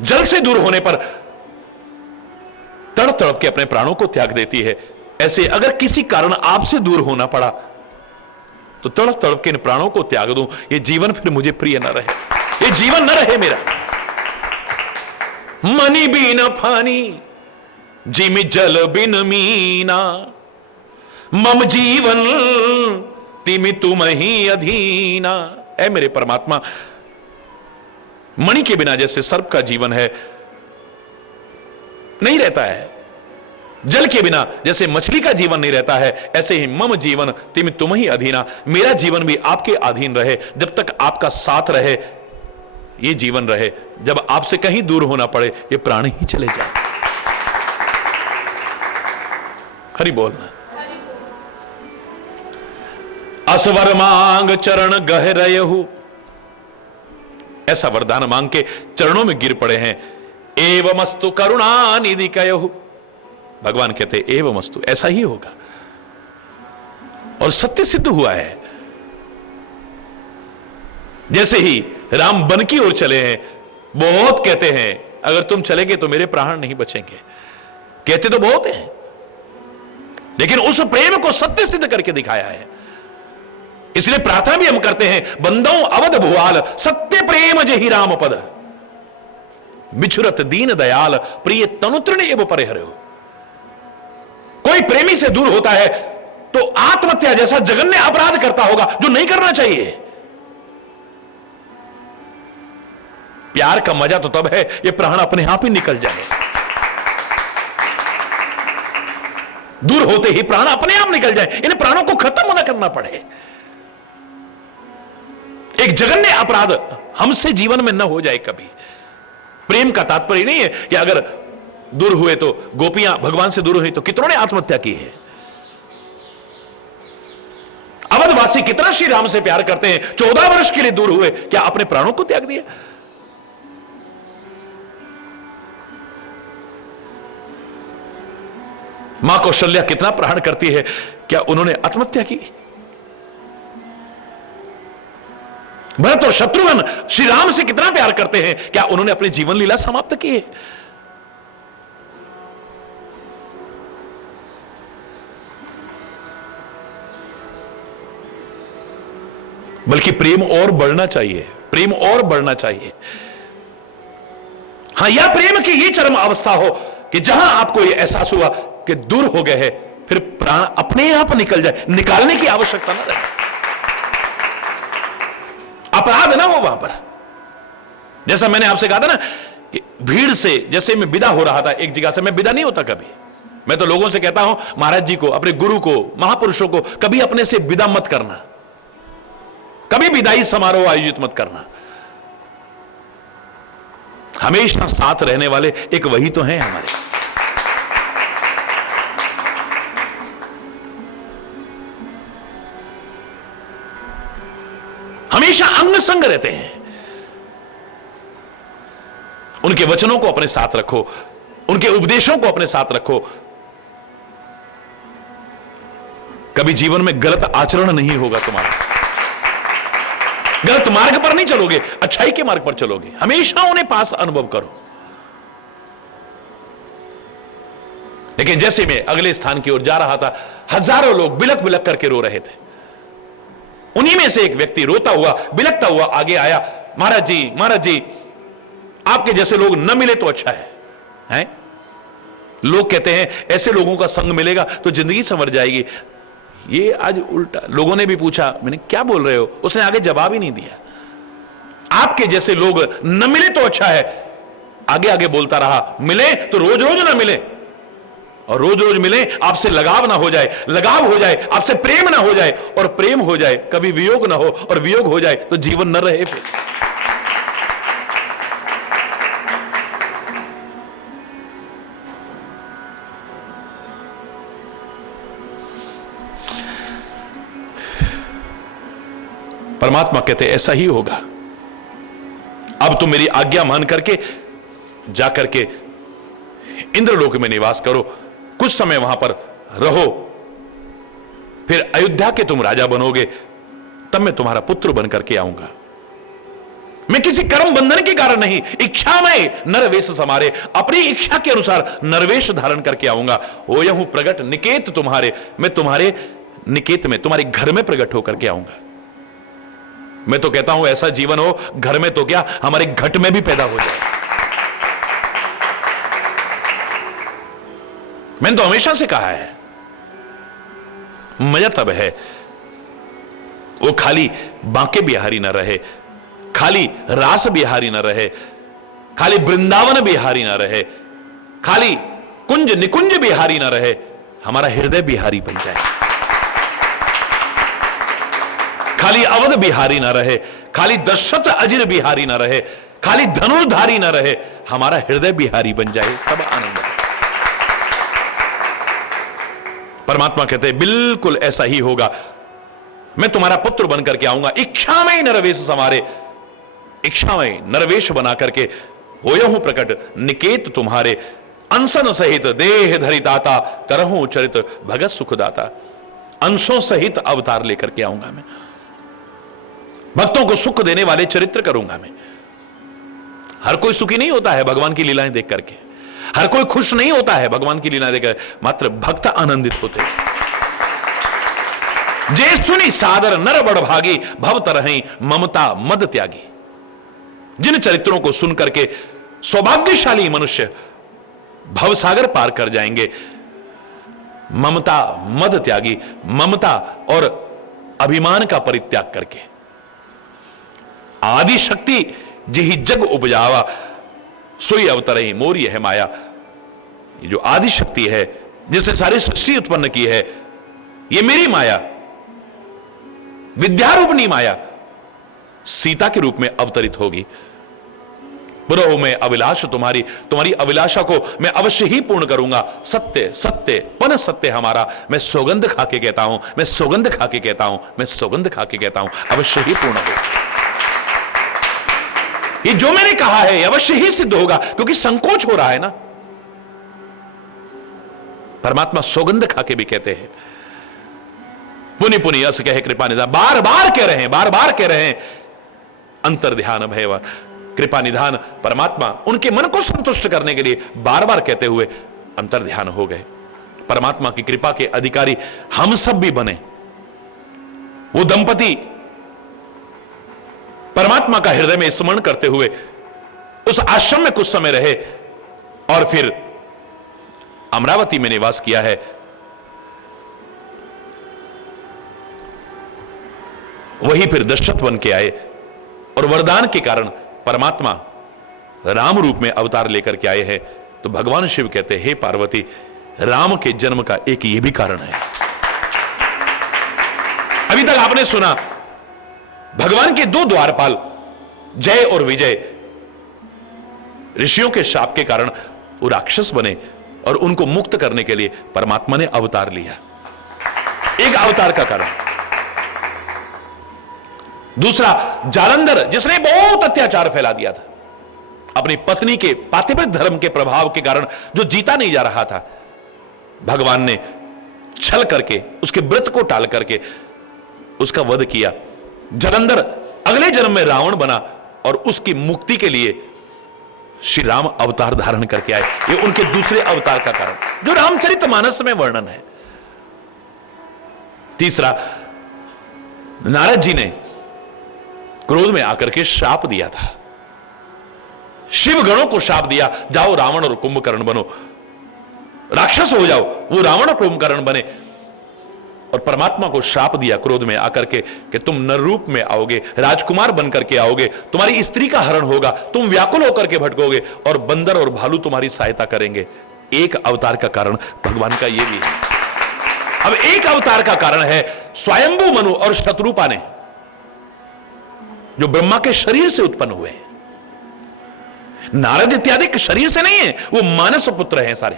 जल से दूर होने पर तड़प तड़प के अपने प्राणों को त्याग देती है, ऐसे अगर किसी कारण आपसे दूर होना पड़ा तो तड़प तड़प के इन प्राणों को त्याग दूं, ये जीवन फिर मुझे प्रिय न रहे, ये जीवन न रहे मेरा। मणि बिन फानी जिमि जल बिन मीना, मम जीवन तिमि तुम ही अधीना। ऐ मेरे परमात्मा, मणि के बिना जैसे सर्प का जीवन है नहीं रहता है, जल के बिना जैसे मछली का जीवन नहीं रहता है, ऐसे ही मम जीवन तिमि तुम ही अधीना, मेरा जीवन भी आपके अधीन रहे। जब तक आपका साथ रहे ये जीवन रहे, जब आपसे कहीं दूर होना पड़े ये प्राण ही चले जाए। हरि बोलना। असवर मांग चरण गह रहु, ऐसा वरदान मांग के चरणों में गिर पड़े हैं। एवमस्तु करुणा निधि कहु, भगवान कहते एवमस्तु, ऐसा ही होगा। और सत्य सिद्ध हुआ है। जैसे ही राम वन की ओर चले हैं, बहुत कहते हैं अगर तुम चलेंगे तो मेरे प्राण नहीं बचेंगे, कहते तो बहुत हैं, लेकिन उस प्रेम को सत्य सिद्ध करके दिखाया है। इसलिए प्रार्थना भी हम करते हैं, बंदों अवध भुआल सत्य प्रेम जहि राम पद, बिछुरत दीन दयाल प्रिय तनुतृण एव परिहरो। कोई प्रेमी से दूर होता है तो आत्महत्या जैसा जघन्य अपराध करता होगा जो नहीं करना चाहिए। प्यार का मजा तो तब है ये प्राण अपने आप ही निकल जाए, दूर होते ही प्राण अपने आप निकल जाए, इन प्राणों को खत्म न करना पड़े। एक जघन्य अपराध हमसे जीवन में न हो जाए कभी। प्रेम का तात्पर्य नहीं है कि अगर दूर हुए तो गोपियां भगवान से दूर हुई तो कितनों ने आत्महत्या की है। वनवासी कितना श्री राम से प्यार करते हैं, 14 वर्ष के लिए दूर हुए, क्या अपने प्राणों को त्याग दिया? मां कौशल्या कितना प्राण करती है, क्या उन्होंने आत्महत्या की? भरत और शत्रुघ्न श्री राम से कितना प्यार करते हैं, क्या उन्होंने अपनी जीवन लीला समाप्त की है? बल्कि प्रेम और बढ़ना चाहिए, प्रेम और बढ़ना चाहिए। हां, या प्रेम की ये चरम अवस्था हो कि जहां आपको ये एहसास हुआ कि दूर हो गए हैं, फिर प्राण अपने आप निकल जाए, निकालने की आवश्यकता ना रहे, अपराध ना हो वहां पर। जैसा मैंने आपसे कहा था ना कि भीड़ से जैसे मैं विदा हो रहा था एक जगह से, मैं विदा नहीं होता कभी। मैं तो लोगों से कहता हूं, महाराज जी को, अपने गुरु को, महापुरुषों को कभी अपने से विदा मत करना, कभी विदाई समारोह आयोजित मत करना। हमेशा साथ रहने वाले एक वही तो हैं हमारे। हमेशा अंग संग रहते हैं। उनके वचनों को अपने साथ रखो, उनके उपदेशों को अपने साथ रखो। कभी जीवन में गलत आचरण नहीं होगा तुम्हारा, गलत मार्ग पर नहीं चलोगे, अच्छाई के मार्ग पर चलोगे। हमेशा उन्हें पास अनुभव करो। लेकिन जैसे मैं अगले स्थान की ओर जा रहा था, हजारों लोग बिलक बिलक करके रो रहे थे। उन्हीं में से एक व्यक्ति रोता हुआ, बिलकता हुआ आगे आया, महाराज जी, महाराज जी, आपके जैसे लोग न मिले तो अच्छा है? लोग कहते हैं ऐसे लोगों का संग मिलेगा तो जिंदगी संवर जाएगी। ये आज उल्टा। लोगों ने भी पूछा, मैंने क्या बोल रहे हो? उसने आगे जवाब ही नहीं दिया। आपके जैसे लोग न मिले तो अच्छा है, आगे आगे बोलता रहा, मिले तो रोज रोज ना मिले, और रोज रोज मिले आपसे लगाव ना हो जाए, लगाव हो जाए आपसे प्रेम ना हो जाए, और प्रेम हो जाए कभी वियोग ना हो, और वियोग हो जाए तो जीवन न रहे। फिर परमात्मा कहते ऐसा ही होगा। अब तुम मेरी आज्ञा मान करके जाकर के इंद्रलोक में निवास करो, कुछ समय वहां पर रहो, फिर अयोध्या के तुम राजा बनोगे, तब मैं तुम्हारा पुत्र बन करके आऊंगा। मैं किसी कर्म बंधन के कारण नहीं, इच्छामय नरवेश समारे, अपनी इच्छा के अनुसार नरवेश धारण करके आऊंगा। हो यहूं प्रगट निकेत तुम्हारे, मैं तुम्हारे निकेत में, तुम्हारे घर में प्रकट होकर के आऊंगा। मैं तो कहता हूं ऐसा जीवन हो, घर में तो क्या, हमारे घट में भी पैदा हो जाए। मैंने तो हमेशा से कहा है, मजा तब है वो खाली बांके बिहारी ना रहे, खाली रास बिहारी ना रहे, खाली वृंदावन बिहारी ना रहे, खाली कुंज निकुंज बिहारी ना रहे, हमारा हृदय बिहारी बन जाए। खाली अवध बिहारी ना रहे, खाली दशरथ अजिर बिहारी ना रहे, खाली धनुर्धारी ना रहे, हमारा हृदय बिहारी बन जाए, तब आनंद है। परमात्मा कहते हैं बिल्कुल ऐसा ही होगा। मैं तुम्हारा पुत्र बन करके आऊंगा, इच्छामय नरवेश समारे, इच्छामय नरवेश बना करके होयहूं प्रकट निकेत तुम्हारे, अंसन सहित देह धरिताता, करहूं चरित भगत सुखदाता। अंशों सहित अवतार लेकर के आऊंगा मैं, भक्तों को सुख देने वाले चरित्र करूंगा मैं। हर कोई सुखी नहीं होता है भगवान की लीलाएं देख करके, हर कोई खुश नहीं होता है भगवान की लीलाएं देखकर, मात्र भक्त आनंदित होते हैं। जे सुनी सादर नर बड़ भागी, भव तरहि ममता मद त्यागी। जिन चरित्रों को सुन करके सौभाग्यशाली मनुष्य भवसागर पार कर जाएंगे, ममता मद त्यागी, ममता और अभिमान का परित्याग करके। आदि शक्ति जिहि जग उपजावा, सोई अवतरहि मोरी है माया। ये जो आदि शक्ति है जिसने सारी सृष्टि उत्पन्न की है, ये मेरी माया, विद्यारूपणी माया सीता के रूप में अवतरित होगी। पुरहु में अभिलाष तुम्हारी, तुम्हारी अभिलाषा को मैं अवश्य ही पूर्ण करूंगा। सत्य सत्य पन सत्य हमारा, मैं सौगंध खा के कहता हूं, मैं सौगंध खा के कहता हूं, मैं सौगंध खा के कहता हूं, अवश्य ही पूर्ण हो। ये जो मैंने कहा है अवश्य ही सिद्ध होगा, क्योंकि संकोच हो रहा है ना। परमात्मा सौगंध खा के भी कहते हैं। पुनि पुनि अस कहे कृपा निधान, बार बार कह रहे हैं, बार बार कह रहे हैं। अंतर ध्यान भयवा कृपा निधान, परमात्मा उनके मन को संतुष्ट करने के लिए बार बार कहते हुए अंतर ध्यान हो गए। परमात्मा की कृपा के अधिकारी हम सब भी बने। वो दंपति परमात्मा का हृदय में स्मरण करते हुए उस आश्रम में कुछ समय रहे और फिर अमरावती में निवास किया है। वही फिर दशरथ बन के आए और वरदान के कारण परमात्मा राम रूप में अवतार लेकर के आए हैं। तो भगवान शिव कहते हैं, हे पार्वती, राम के जन्म का एक यह भी कारण है। अभी तक आपने सुना भगवान के दो द्वारपाल जय और विजय ऋषियों के शाप के कारण वो राक्षस बने और उनको मुक्त करने के लिए परमात्मा ने अवतार लिया। एक अवतार का कारण। दूसरा, जालंधर जिसने बहुत अत्याचार फैला दिया था, अपनी पत्नी के पातिव्रत धर्म के प्रभाव के कारण जो जीता नहीं जा रहा था, भगवान ने छल करके उसके व्रत को टाल करके उसका वध किया। जालंधर अगले जन्म में रावण बना और उसकी मुक्ति के लिए श्री राम अवतार धारण करके आए। ये उनके दूसरे अवतार का कारण, जो रामचरितमानस में वर्णन है। तीसरा, नारद जी ने क्रोध में आकर के श्राप दिया था, शिव गणों को श्राप दिया, जाओ रावण और कुंभकर्ण बनो, राक्षस हो जाओ। वो रावण और कुंभकर्ण बने और परमात्मा को श्राप दिया क्रोध में आकर के कि तुम नर रूप में आओगे, राजकुमार बनकर के आओगे, तुम्हारी स्त्री का हरण होगा, तुम व्याकुल होकर के भटकोगे और बंदर और भालू तुम्हारी सहायता करेंगे। एक अवतार का कारण भगवान का यह भी है। अब एक अवतार का कारण है स्वयंभू मनु और शत्रुपा ने, जो ब्रह्मा के शरीर से उत्पन्न हुए हैं। नारद इत्यादि के शरीर से नहीं है, वो मानस पुत्र हैं सारे,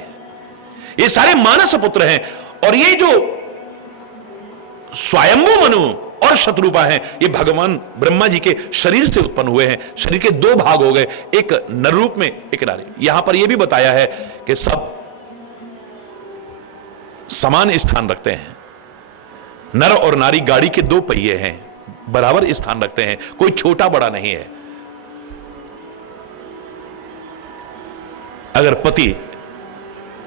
ये सारे मानस पुत्र हैं। और ये जो स्वयंभू मनु और शत्रुपा हैं, ये भगवान ब्रह्मा जी के शरीर से उत्पन्न हुए हैं। शरीर के दो भाग हो गए, एक नर रूप में, एक नारी। यहां पर यह भी बताया है कि सब समान स्थान रखते हैं। नर और नारी गाड़ी के दो पहिए हैं, बराबर स्थान रखते हैं, कोई छोटा बड़ा नहीं है। अगर पति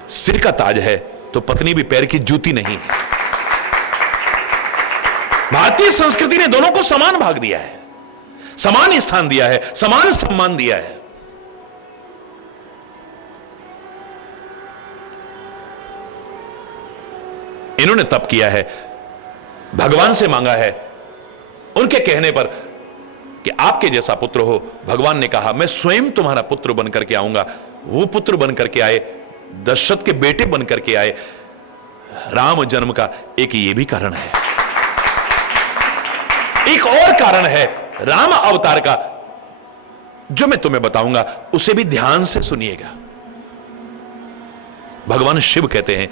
सिर का ताज है तो पत्नी भी पैर की जूती नहीं है। भारतीय संस्कृति ने दोनों को समान भाग दिया है, समान स्थान दिया है, समान सम्मान दिया है। इन्होंने तप किया है, भगवान से मांगा है, उनके कहने पर कि आपके जैसा पुत्र हो। भगवान ने कहा मैं स्वयं तुम्हारा पुत्र बनकर के आऊंगा। वो पुत्र बनकर के आए, दशरथ के बेटे बनकर के आए। राम जन्म का एक ये भी कारण है। एक और कारण है राम अवतार का, जो मैं तुम्हें बताऊंगा, उसे भी ध्यान से सुनिएगा। भगवान शिव कहते हैं,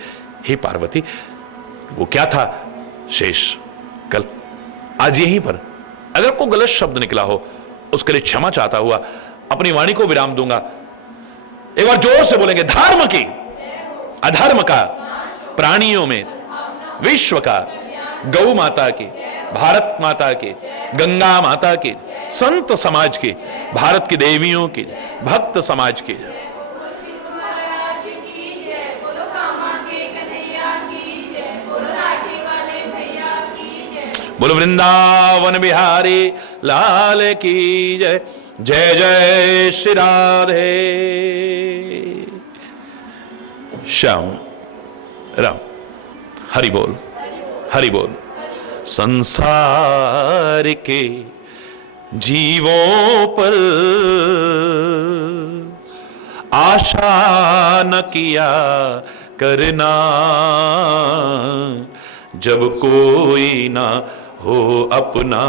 हे पार्वती, वो क्या था शेष कल, आज यहीं पर अगर कोई गलत शब्द निकला हो उसके लिए क्षमा चाहता हुआ अपनी वाणी को विराम दूंगा। एक बार जोर से बोलेंगे, धर्म की अधर्म का, प्राणियों में विश्व का, गौ माता की, भारत माता की, गंगा माता की, संत समाज की, भारत की देवियों की, भक्त समाज की। बोलो वृंदावन बिहारी लाल की जय। जय जय श्री राधे श्याम राम। हरि बोल, हरि बोल। संसार के जीवों पर आशा न किया करना, जब कोई ना हो अपना,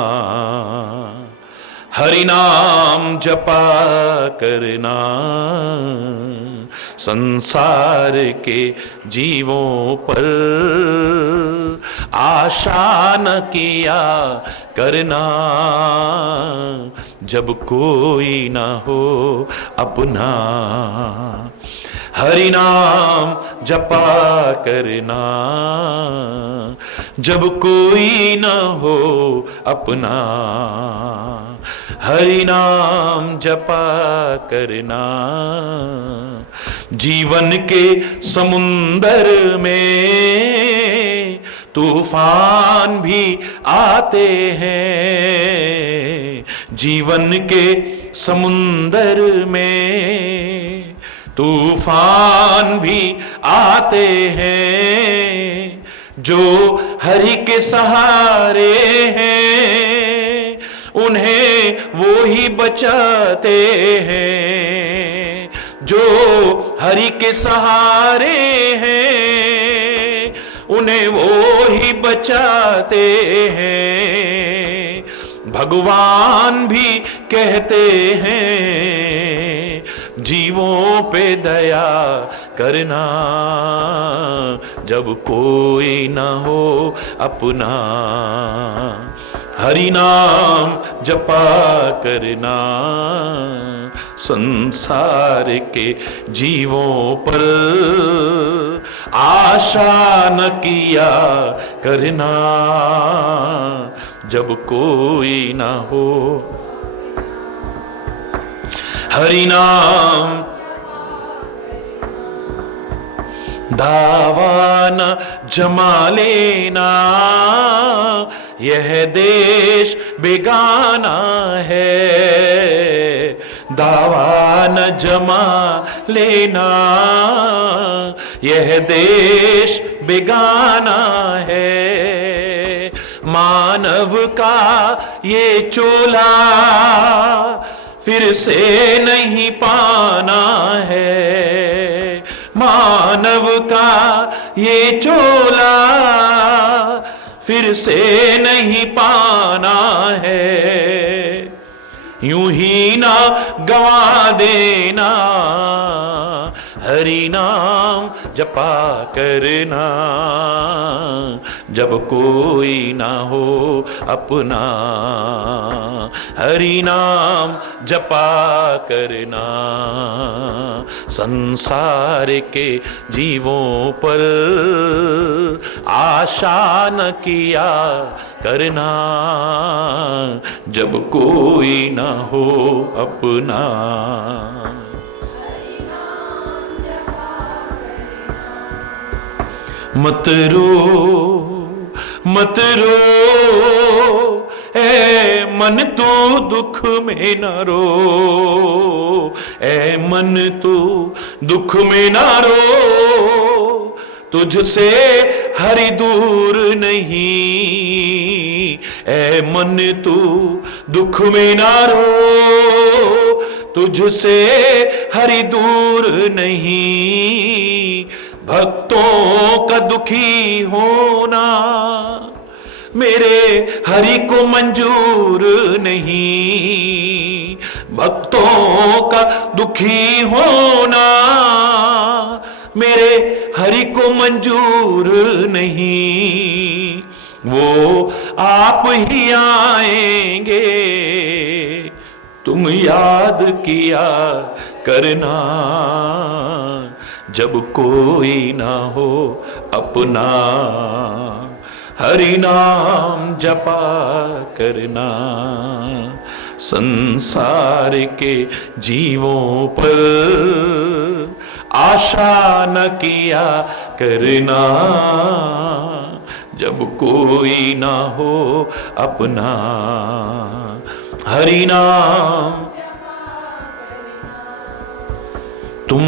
हरि नाम जपा करना, संसार के जीवों पर आशा न किया करना, जब कोई ना हो अपना। हरि नाम जपा करना, जब कोई न हो अपना। हरि नाम जपा करना, जीवन के समुंदर में तूफान भी आते हैं। जीवन के समुंदर में तूफान भी आते हैं, जो हरि के सहारे हैं उन्हें वो ही बचाते हैं। जो हरि के सहारे हैं उन्हें वो ही बचाते हैं। भगवान भी कहते हैं, जीवों पे दया करना, जब कोई ना हो अपना। हरि नाम जपा करना, संसार के जीवों पर आशा न किया करना, जब कोई ना हो। हरि नाम दावा न जमा लेना, यह देश बेगाना है। दावा न जमा लेना, यह देश बेगाना है। मानव का ये चोला फिर से नहीं पाना है। मानव का ये चोला फिर से नहीं पाना है। यूं ही ना गवा देना, हरि नाम जपा करना, जब कोई ना हो अपना। हरि नाम जपा करना, संसार के जीवों पर आशा न किया करना, जब कोई ना हो अपना। मत रो मत रो ए मन तू दुख में न रो। ए मन तू दुख में न रो, तुझसे हरि दूर नहीं। ए मन तू दुख में न रो, तुझसे हरि दूर नहीं। भक्तों का दुखी होना मेरे हरि को मंजूर नहीं। भक्तों का दुखी होना मेरे हरि को मंजूर नहीं। वो आप ही आएंगे, तुम याद किया करना, जब कोई ना हो अपना। हरि नाम जपा करना, संसार के जीवों पर आशा न किया करना, जब कोई ना हो अपना। हरि नाम तुम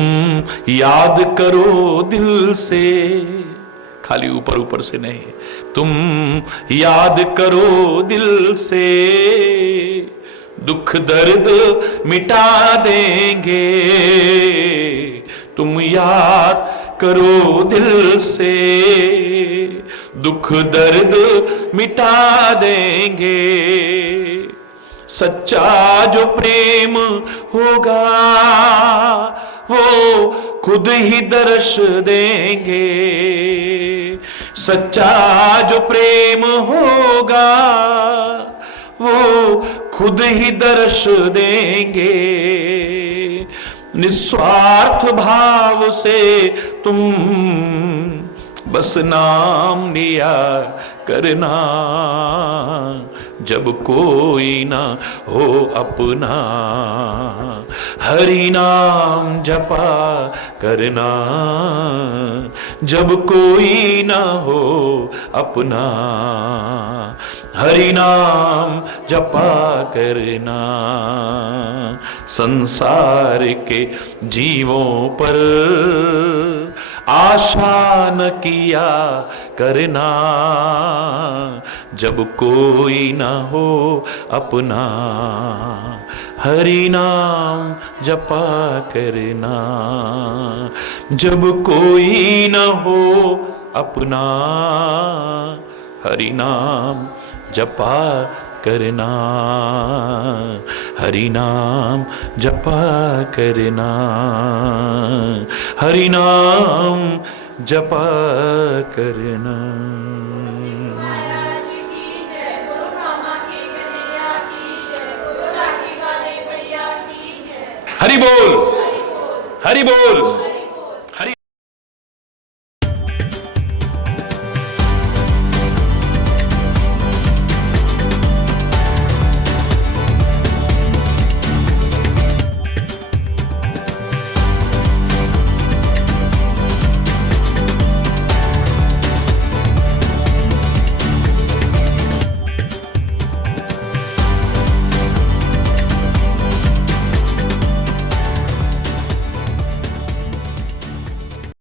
याद करो दिल से, खाली ऊपर ऊपर से नहीं, तुम याद करो दिल से, दुख दर्द मिटा देंगे। तुम याद करो दिल से, दुख दर्द मिटा देंगे। सच्चा जो प्रेम होगा वो खुद ही दर्श देंगे। सच्चा जो प्रेम होगा वो खुद ही दर्श देंगे। निस्वार्थ भाव से तुम बस नाम लिया करना, जब कोई ना हो अपना हरि नाम जपा करना, जब कोई ना हो अपना हरि नाम जपा करना। संसार के जीवों पर आशा न किया करना, जब कोई ना हो अपना हरि नाम जपा करना, जब कोई ना हो अपना हरि नाम जपा करना, हरि नाम जपा करना, हरि नाम जपा करना। हरि बोल, हरि बोल।